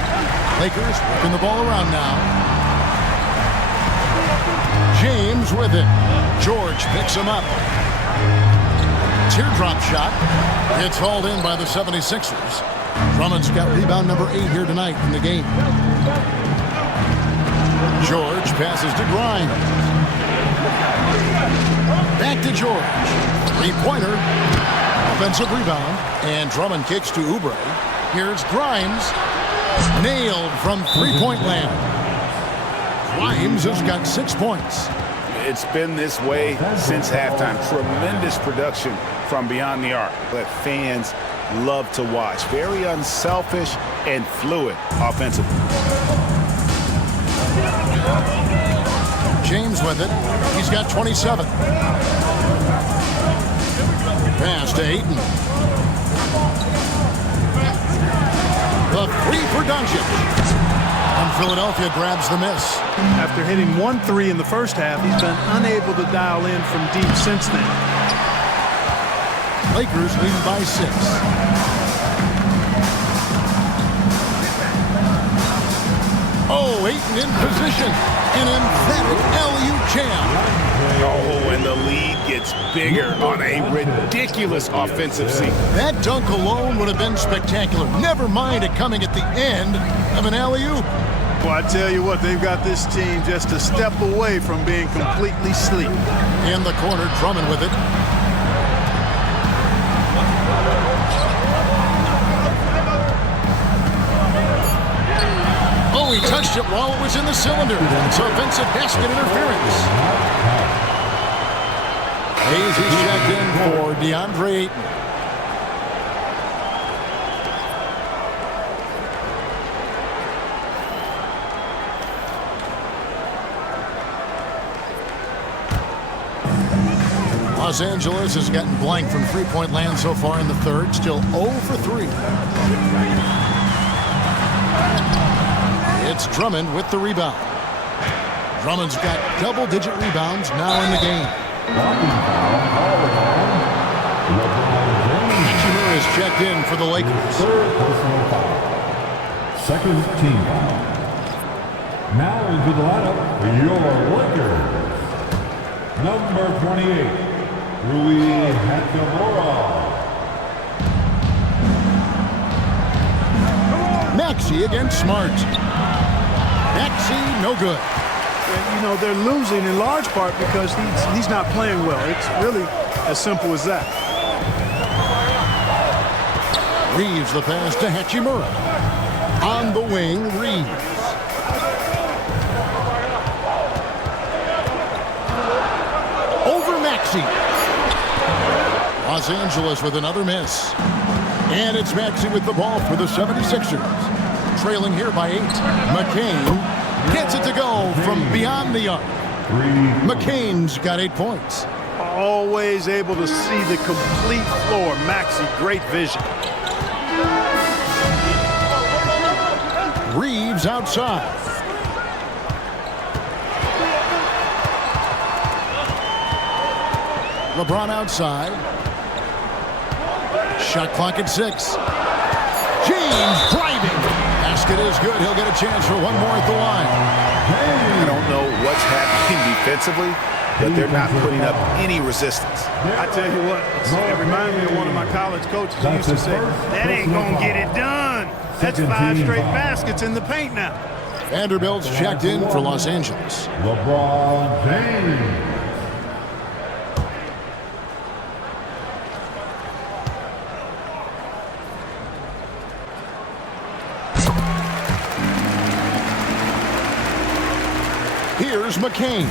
Lakers working the ball around now. James with it. George picks him up. Teardrop shot. It's hauled in by the 76ers. Drummond's got rebound number 8 here tonight in the game. George passes to Grimes. Back to George. 3-pointer. Offensive rebound. And Drummond kicks to Oubre. Here's Grimes. Nailed from 3-point land. Grimes has got 6 points. It's been this way since halftime. Tremendous production from beyond the arc that fans love to watch. Very unselfish and fluid offensively. James with it. He's got 27. Pass to Ayton. The 3 for Doncic. And Philadelphia grabs the miss. After hitting 1 3 in the first half, he's been unable to dial in from deep since then. Lakers leading by 6. Oh, Ayton in position. An emphatic LU jam. Oh, and the lead gets bigger on a ridiculous offensive scene. That dunk alone would have been spectacular. Never mind it coming at the end of an alley-oop. Well, I tell you what, they've got this team just a step away from being completely sleep. In the corner, Drummond with it. Oh, he touched it while it was in the cylinder. It's offensive basket interference. Hayes is checked in for DeAndre Ayton. Los Angeles has gotten blank from three-point land so far in the third. Still 0 for 3. It's Drummond with the rebound. Drummond's got double-digit rebounds now in the game. Hachimura is checked in for the Lakers. Second team foul. Now into the lineup for your Lakers. Number 28. Rui Hachimura. Maxey against Smart. Maxey, no good. And, you know, they're losing in large part because he's not playing well. It's really as simple as that. Reeves the pass to Hachimura. On the wing, Reeves. Over Maxey. Los Angeles with another miss. And it's Maxey with the ball for the 76ers. Trailing here by 8. McCain gets it to go from beyond the arc. McCain's got 8 points. Always able to see the complete floor. Maxey, great vision. Reeves outside. LeBron outside. Shot clock at 6. James driving. Basket is good. He'll get a chance for one more at the line. I don't know what's happening defensively, but they're not putting up any resistance. I tell you what, it reminds me of one of my college coaches. He used to say, that ain't going to get it done. That's 5 straight baskets in the paint now. Vanderbilt's checked in for Los Angeles. LeBron James. Here's McCain.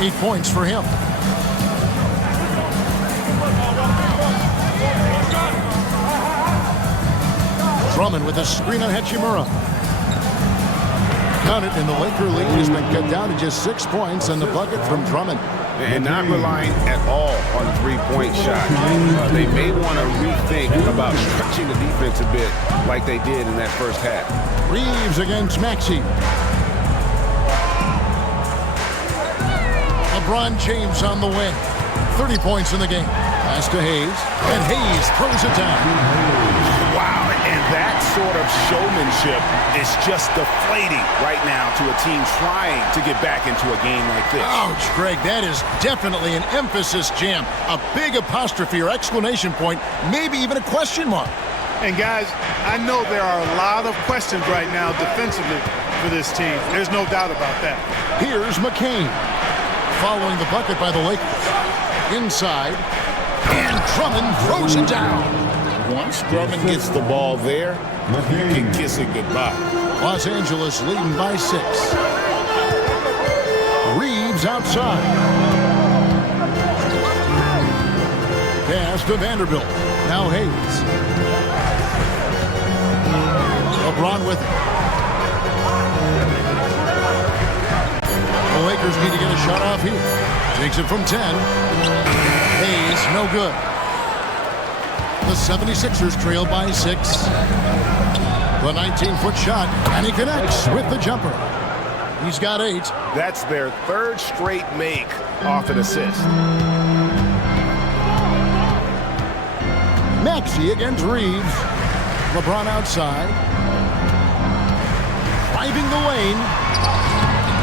8 points for him. Drummond with a screen on Hachimura. Count it, and the Laker lead has been cut down to just 6 points on the bucket from Drummond. And not relying at all on the three-point shot. They may want to rethink about stretching the defense a bit like they did in that first half. Reeves against Maxey. LeBron James on the wing. 30 points in the game. Pass to Hayes, and Hayes throws it down. Wow, and that sort of showmanship is just deflating right now to a team trying to get back into a game like this. Ouch, Greg, that is definitely an emphasis jam. A big apostrophe or exclamation point, maybe even a question mark. And guys, I know there are a lot of questions right now defensively for this team. There's no doubt about that. Here's McCain. Following the bucket by the Lakers. Inside. And Drummond throws it down. Once Drummond gets the ball there, you can kiss it goodbye. Los Angeles leading by 6. Reeves outside. Pass to Vanderbilt. Now Hayes. LeBron with it. The Lakers need to get a shot off here. Takes it from 10. Hayes, no good. The 76ers trail by 6. The 19-foot shot, and he connects with the jumper. He's got 8. That's their 3rd straight make off an assist. Maxey against Reeves. LeBron outside. Driving the lane.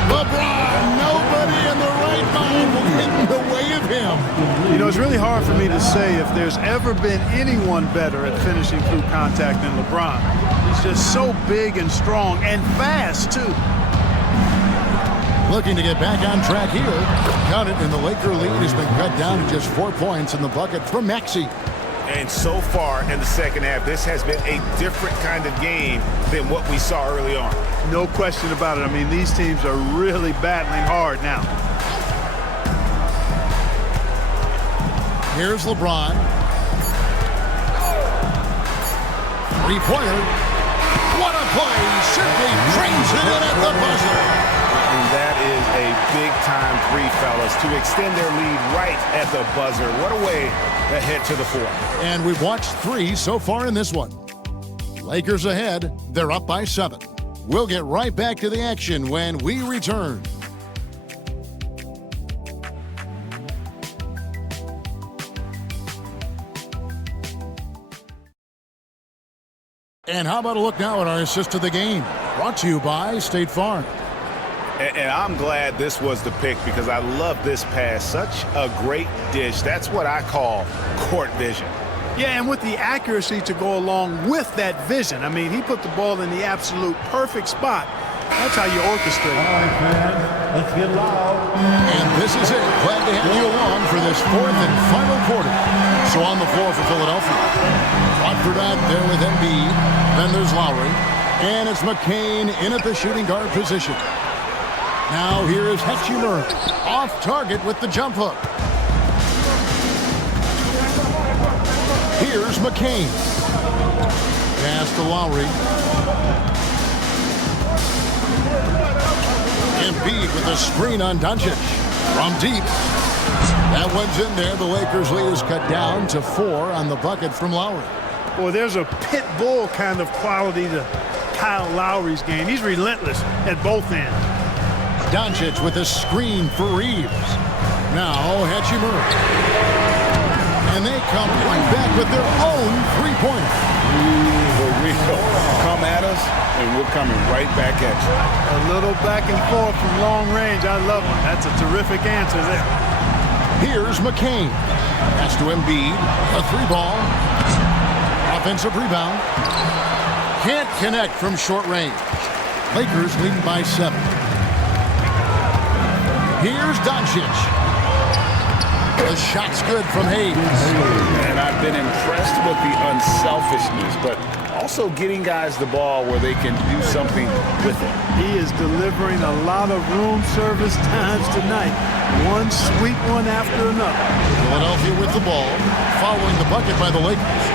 LeBron, nobody in the right mind will get in the way of him. You know, it's really hard for me to say if there's ever been anyone better at finishing through contact than LeBron. He's is just so big and strong and fast, too. Looking to get back on track here. Count it, and the Laker lead has been cut down to just 4 points in the bucket from Maxey. And so far in the second half, this has been a different kind of game than what we saw early on. No question about it. I mean, these teams are really battling hard now. Here's LeBron. Three-pointer. What a play. Simply trains it in at the buzzer. And that is a big-time three, fellas, to extend their lead right at the buzzer. What a way to head to the fourth. And we've watched 3 so far in this one. Lakers ahead. They're up by 7. We'll get right back to the action when we return. And how about a look now at our assist of the game? Brought to you by State Farm. And I'm glad this was the pick because I love this pass. Such a great dish. That's what I call court vision. Yeah, and with the accuracy to go along with that vision. I mean, he put the ball in the absolute perfect spot. That's how you orchestrate. All right, fans, let's get loud. And this is it. Glad to have you along for this 4th and final quarter. So on the floor for Philadelphia. Watford out there with Embiid. Then there's Lowry. And it's McCain in at the shooting guard position. Now here is Hachimura. Off target with the jump hook. Here's McCain. Pass to Lowry. Embiid with a screen on Doncic. From deep. That one's in there. The Lakers lead is cut down to 4 on the bucket from Lowry. Boy, there's a pit bull kind of quality to Kyle Lowry's game. He's relentless at both ends. Doncic with a screen for Reeves. Now Hachimura. And they come right back with their own three-pointer. For real. Come at us, and we're coming right back at you. A little back and forth from long range. I love it. That's a terrific answer there. Here's McCain. Pass to Embiid. A 3-ball. Offensive rebound. Can't connect from short range. Lakers leading by 7. Here's Doncic. The shot's good from Hayes. And I've been impressed with the unselfishness, but also getting guys the ball where they can do something with it. He is delivering a lot of room service times tonight. One sweet one after another. Philadelphia with the ball, following the bucket by the Lakers.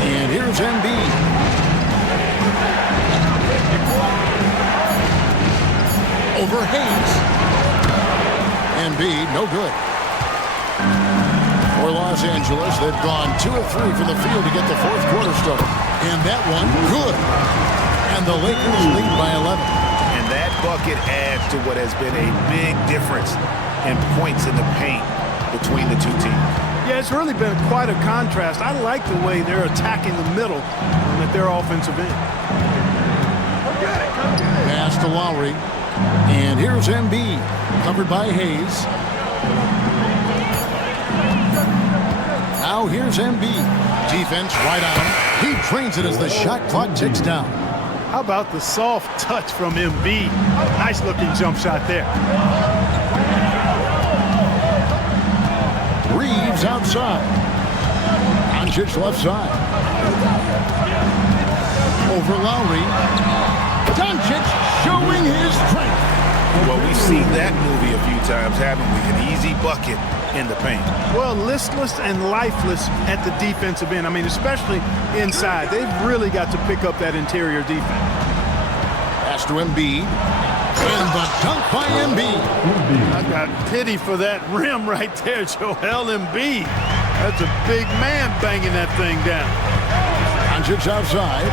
And here's Embiid. Over Hayes. Embiid, no good. For Los Angeles, they've gone 2 of 3 from the field to get the fourth quarter started. And that one, good. And the Lakers lead by 11. And that bucket adds to what has been a big difference in points in the paint between the two teams. Yeah, it's really been quite a contrast. I like the way they're attacking the middle at their offensive end. Pass to Lowry. And here's Embiid, covered by Hayes. Now here's Embiid. Defense right on. He trains it as the shot clock ticks down. How about the soft touch from Embiid? Nice looking jump shot there. Reeves outside. Doncic left side. Over Lowry. Doncic showing his strength. Well, we've seen that movie a few times, haven't we? An easy bucket in the paint. Well, listless and lifeless at the defensive end. I mean, especially inside. They've really got to pick up that interior defense. Pass to Embiid. And the dunk by Embiid. I got pity for that rim right there, Joel Embiid. That's a big man banging that thing down. Doncic outside.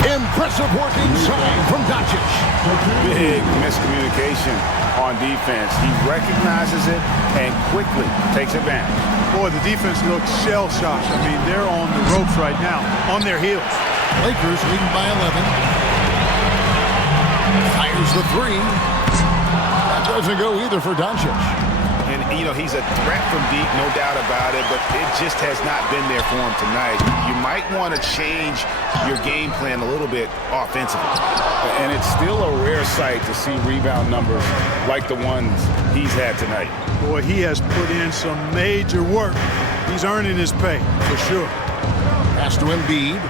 Impressive work inside from Doncic. Big miscommunication on defense. He recognizes it and quickly takes advantage. Boy, the defense looks shell-shocked. I mean, they're on the ropes right now, on their heels. Lakers leading by 11. Fires the 3. That doesn't go either for Doncic. And You know, he's a threat from deep, no doubt about it, but it just has not been there for him tonight. You might want to change your game plan a little bit offensively. And it's still a rare sight to see rebound numbers like the ones he's had tonight. Boy, he has put in some major work. He's earning his pay, for sure. Pass to Embiid.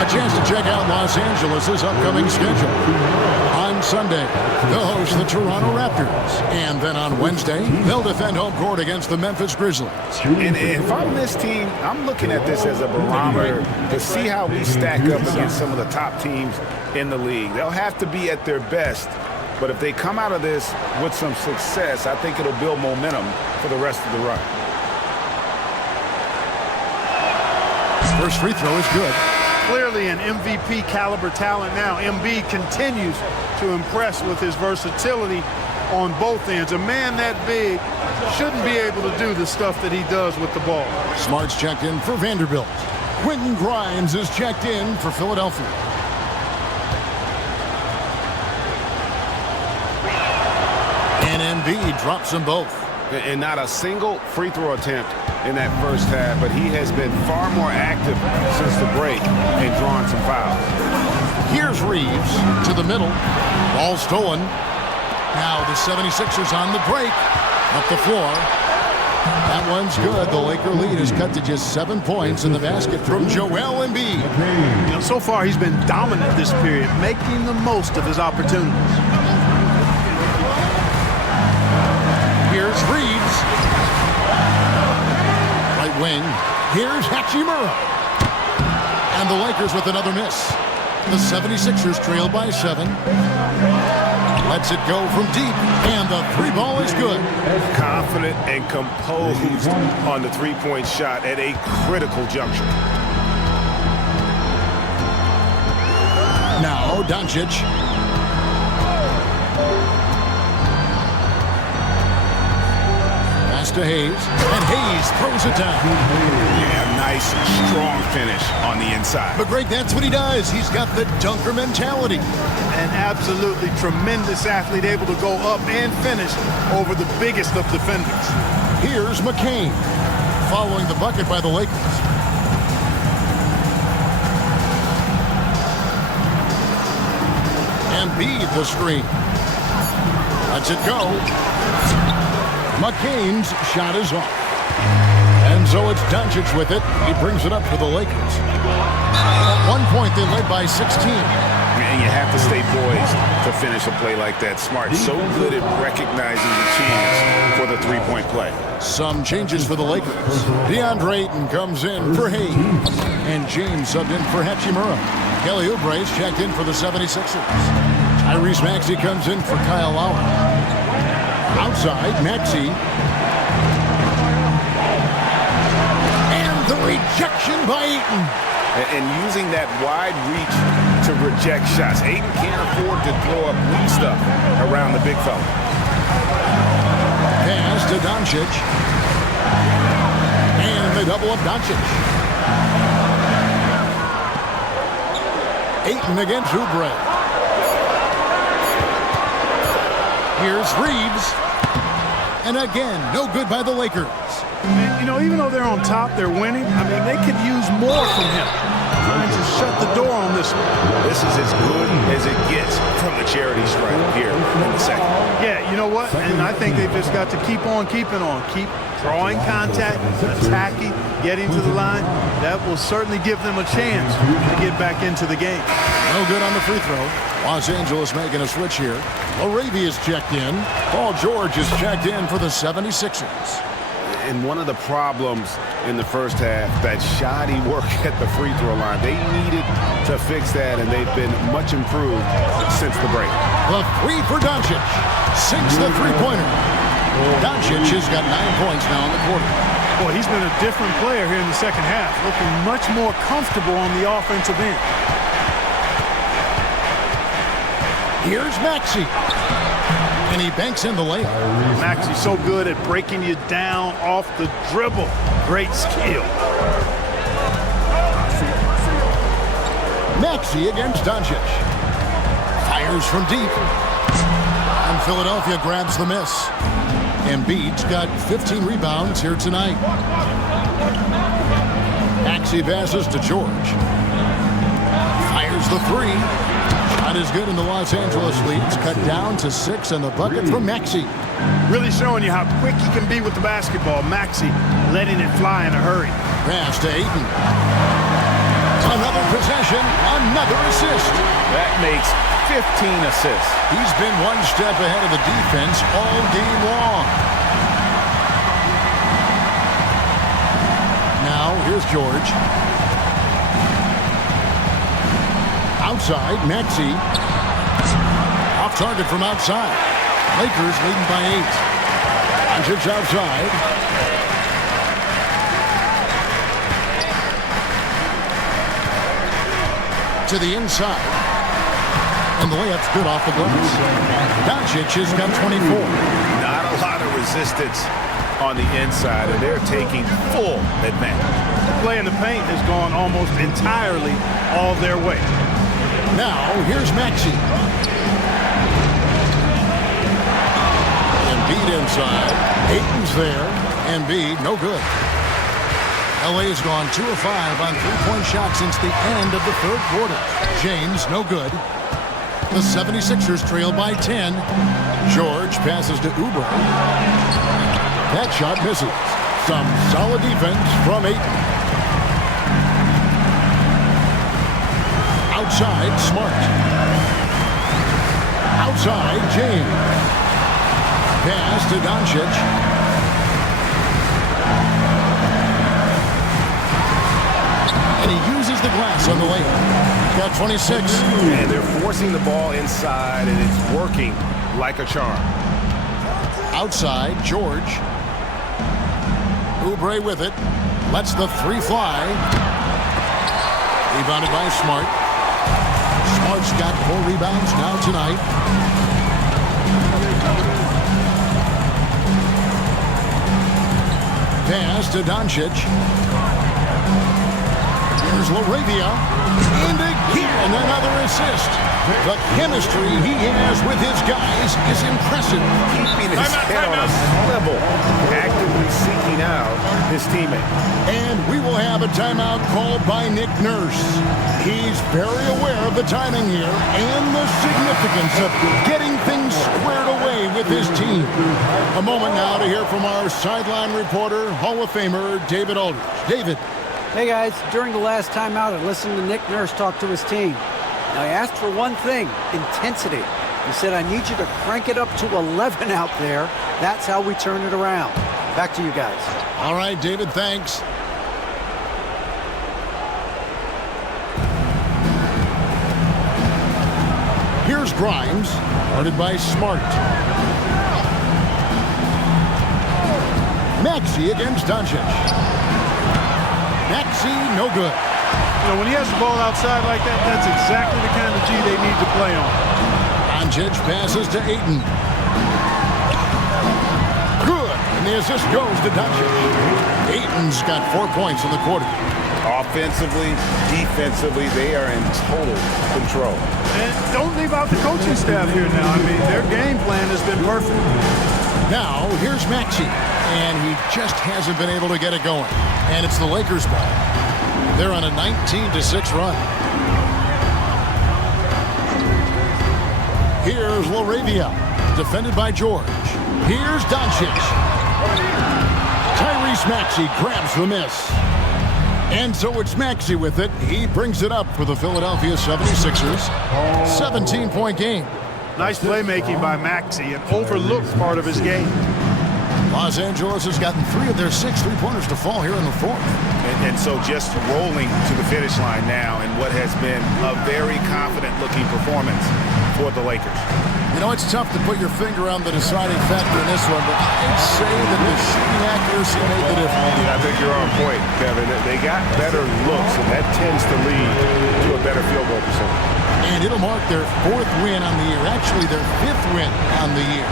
A chance to check out Los Angeles' upcoming schedule. On Sunday, they'll host the Toronto Raptors. And then on Wednesday, they'll defend home court against the Memphis Grizzlies. And if I'm this team, I'm looking at this as a barometer to see how we stack up against some of the top teams in the league. They'll have to be at their best. But if they come out of this with some success, I think it'll build momentum for the rest of the run. First free throw is good. Clearly an MVP caliber talent now. Embiid continues to impress with his versatility on both ends. A man that big shouldn't be able to do the stuff that he does with the ball. Smart's checked in for Vanderbilt. Quentin Grimes is checked in for Philadelphia. And Embiid drops them both. And not a single free throw attempt in that first half, but he has been far more active since the break and drawn some fouls. Here's Reeves to the middle. Ball stolen. Now the 76ers on the break. Up the floor. That one's good. The Laker lead is cut to just 7 points in the basket from Joel Embiid. You know, so far he's been dominant this period, making the most of his opportunities. Here's Reeves. Right wing. Here's Hachimura. And the Lakers with another miss. The 76ers trail by 7. Lets it go from deep. And the three ball is good. Confident and composed on the three-point shot at a critical juncture. Now Doncic. To Hayes, and Hayes throws it down. Yeah, nice, strong finish on the inside. But Greg, that's what he does. He's got the dunker mentality. An absolutely tremendous athlete, able to go up and finish over the biggest of defenders. Here's McCain, following the bucket by the Lakers. Embiid the screen. Lets it go. McCain's shot is off. And so it's Doncic with it. He brings it up for the Lakers. At one point, they led by 16. And you have to stay poised to finish a play like that. Smart, so good at recognizing the chance for the three-point play. Some changes for the Lakers. DeAndre Ayton comes in for Hayes. And James subbed in for Hachimura. Kelly Oubre's checked in for the 76ers. Tyrese Maxey comes in for Kyle Lowry. Outside, Maxey. And the rejection by Ayton. And using that wide reach to reject shots. Ayton can't afford to throw up weak stuff around the big fella. Pass to Doncic. And they double up Doncic. Ayton against Oubre. Here's Reeves. And again, no good by the Lakers. You know, even though they're on top, they're winning. I mean, they could use more from him. Trying to shut the door on this one. This is as good as it gets from the charity stripe here in the second. Yeah, you know what? And I think they've just got to keep on keeping on. Keep drawing contact, attacking, getting to the line. That will certainly give them a chance to get back into the game. No good on the free throw. Los Angeles making a switch here. Laravia's checked in. Paul George is checked in for the 76ers. And one of the problems in the first half, that shoddy work at the free throw line. They needed to fix that, and they've been much improved since the break. The three for Doncic. Sinks the three-pointer. Doncic has got 9 points now in the quarter. Boy, he's been a different player here in the second half, looking much more comfortable on the offensive end. Here's Maxey. And he banks in the layup. Maxey's so good at breaking you down off the dribble. Great skill. Maxey against Doncic. Fires from deep. And Philadelphia grabs the miss. Embiid's got 15 rebounds here tonight. Maxey passes to George. Fires the three. Shot is good, and the Los Angeles leads cut down to 6, and the bucket from Maxey. Really showing you how quick he can be with the basketball. Maxey letting it fly in a hurry. Pass to Ayton. Another possession, another assist. That makes 15 assists. He's been one step ahead of the defense all game long. Now, here's George. Outside, Maxey. Off target from outside. Lakers leading by 8. Doncic outside. To the inside. And the layup's good off the glass. Doncic has got 24. Not a lot of resistance on the inside, and they're taking full advantage. The play in the paint has gone almost entirely all their way. Now, here's Maxey. Embiid inside. Ayton's there. Embiid, no good. LA's gone 2 of 5 on three-point shots since the end of the third quarter. James, no good. The 76ers trail by 10. George passes to Oubre. That shot misses. Some solid defense from Ayton. Outside, Smart. Outside, James. Pass to Doncic. And he uses the glass on the layup. Got 26. And they're forcing the ball inside, and it's working like a charm. Outside, George. Oubre with it. Lets the three fly. Rebounded by Smart. Smart's got 4 rebounds now tonight. Pass to Doncic. Here's LaRavia. And again, another assist. The chemistry he has with his guys is impressive. Keeping his head on a level, actively seeking out his teammate. And we will have a timeout called by Nick Nurse. He's very aware of the timing here and the significance of getting things squared away with his team. A moment now to hear from our sideline reporter, Hall of Famer David Aldridge. David. Hey guys, during the last timeout, I listened to Nick Nurse talk to his team. Now, he asked for one thing, intensity. He said, I need you to crank it up to 11 out there. That's how we turn it around. Back to you guys. All right, David, thanks. Here's Grimes, guarded by Smart. Maxey against Doncic. Maxey, no good. You know, when he has the ball outside like that, that's exactly the kind of G they need to play on. Doncic passes to Ayton. Good, and the assist goes to Doncic. Ayton's got 4 points in the quarter. Offensively, defensively, they are in total control. And don't leave out the coaching staff here now. I mean, their game plan has been perfect. Now, here's Maxey, and he just hasn't been able to get it going. And it's the Lakers' ball. They're on a 19-6 run. Here's LaRavia, defended by George. Here's Doncic. Tyrese Maxey grabs the miss. And so it's Maxey with it. He brings it up for the Philadelphia 76ers. 17-point game. Nice playmaking by Maxey, an overlooked part of his game. Los Angeles has gotten 3 of their 6 three-pointers to fall here in the fourth. And so just rolling to the finish line now in what has been a very confident-looking performance for the Lakers. You know, it's tough to put your finger on the deciding factor in this one, but I'd say that the shooting accuracy made the difference. I think you're on point, Kevin. They got better looks, and that tends to lead to a better field goal percentage. And it'll mark their 4th win on the year. Actually, their 5th win on the year.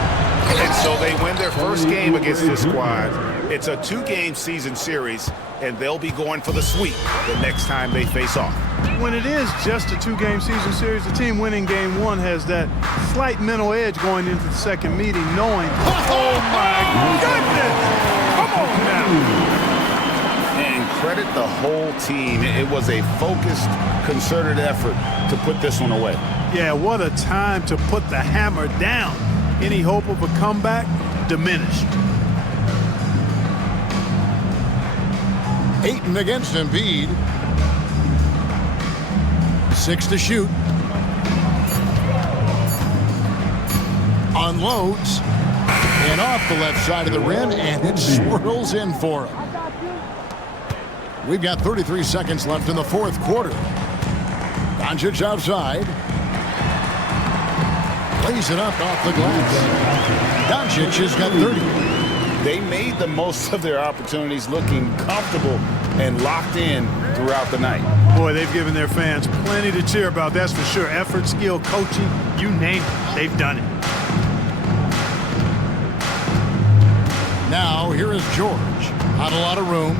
And so they win their first game against this squad. It's a 2-game season series, and they'll be going for the sweep the next time they face off. When it is just a 2-game season series, the team winning game 1 has that slight mental edge going into the second meeting, knowing, oh my goodness, come on now. And credit the whole team. It was a focused, concerted effort to put this one away. Yeah, what a time to put the hammer down. Any hope of a comeback diminished. Ayton against Embiid. 6 to shoot. Unloads. And off the left side of the rim, and it swirls in for him. We've got 33 seconds left in the 4th quarter. Doncic outside. Plays it up off the glass. Doncic has got 30. They made the most of their opportunities, looking comfortable and locked in throughout the night. Boy, they've given their fans plenty to cheer about, that's for sure. Effort, skill, coaching, you name it, they've done it. Now, here is George. Not a lot of room.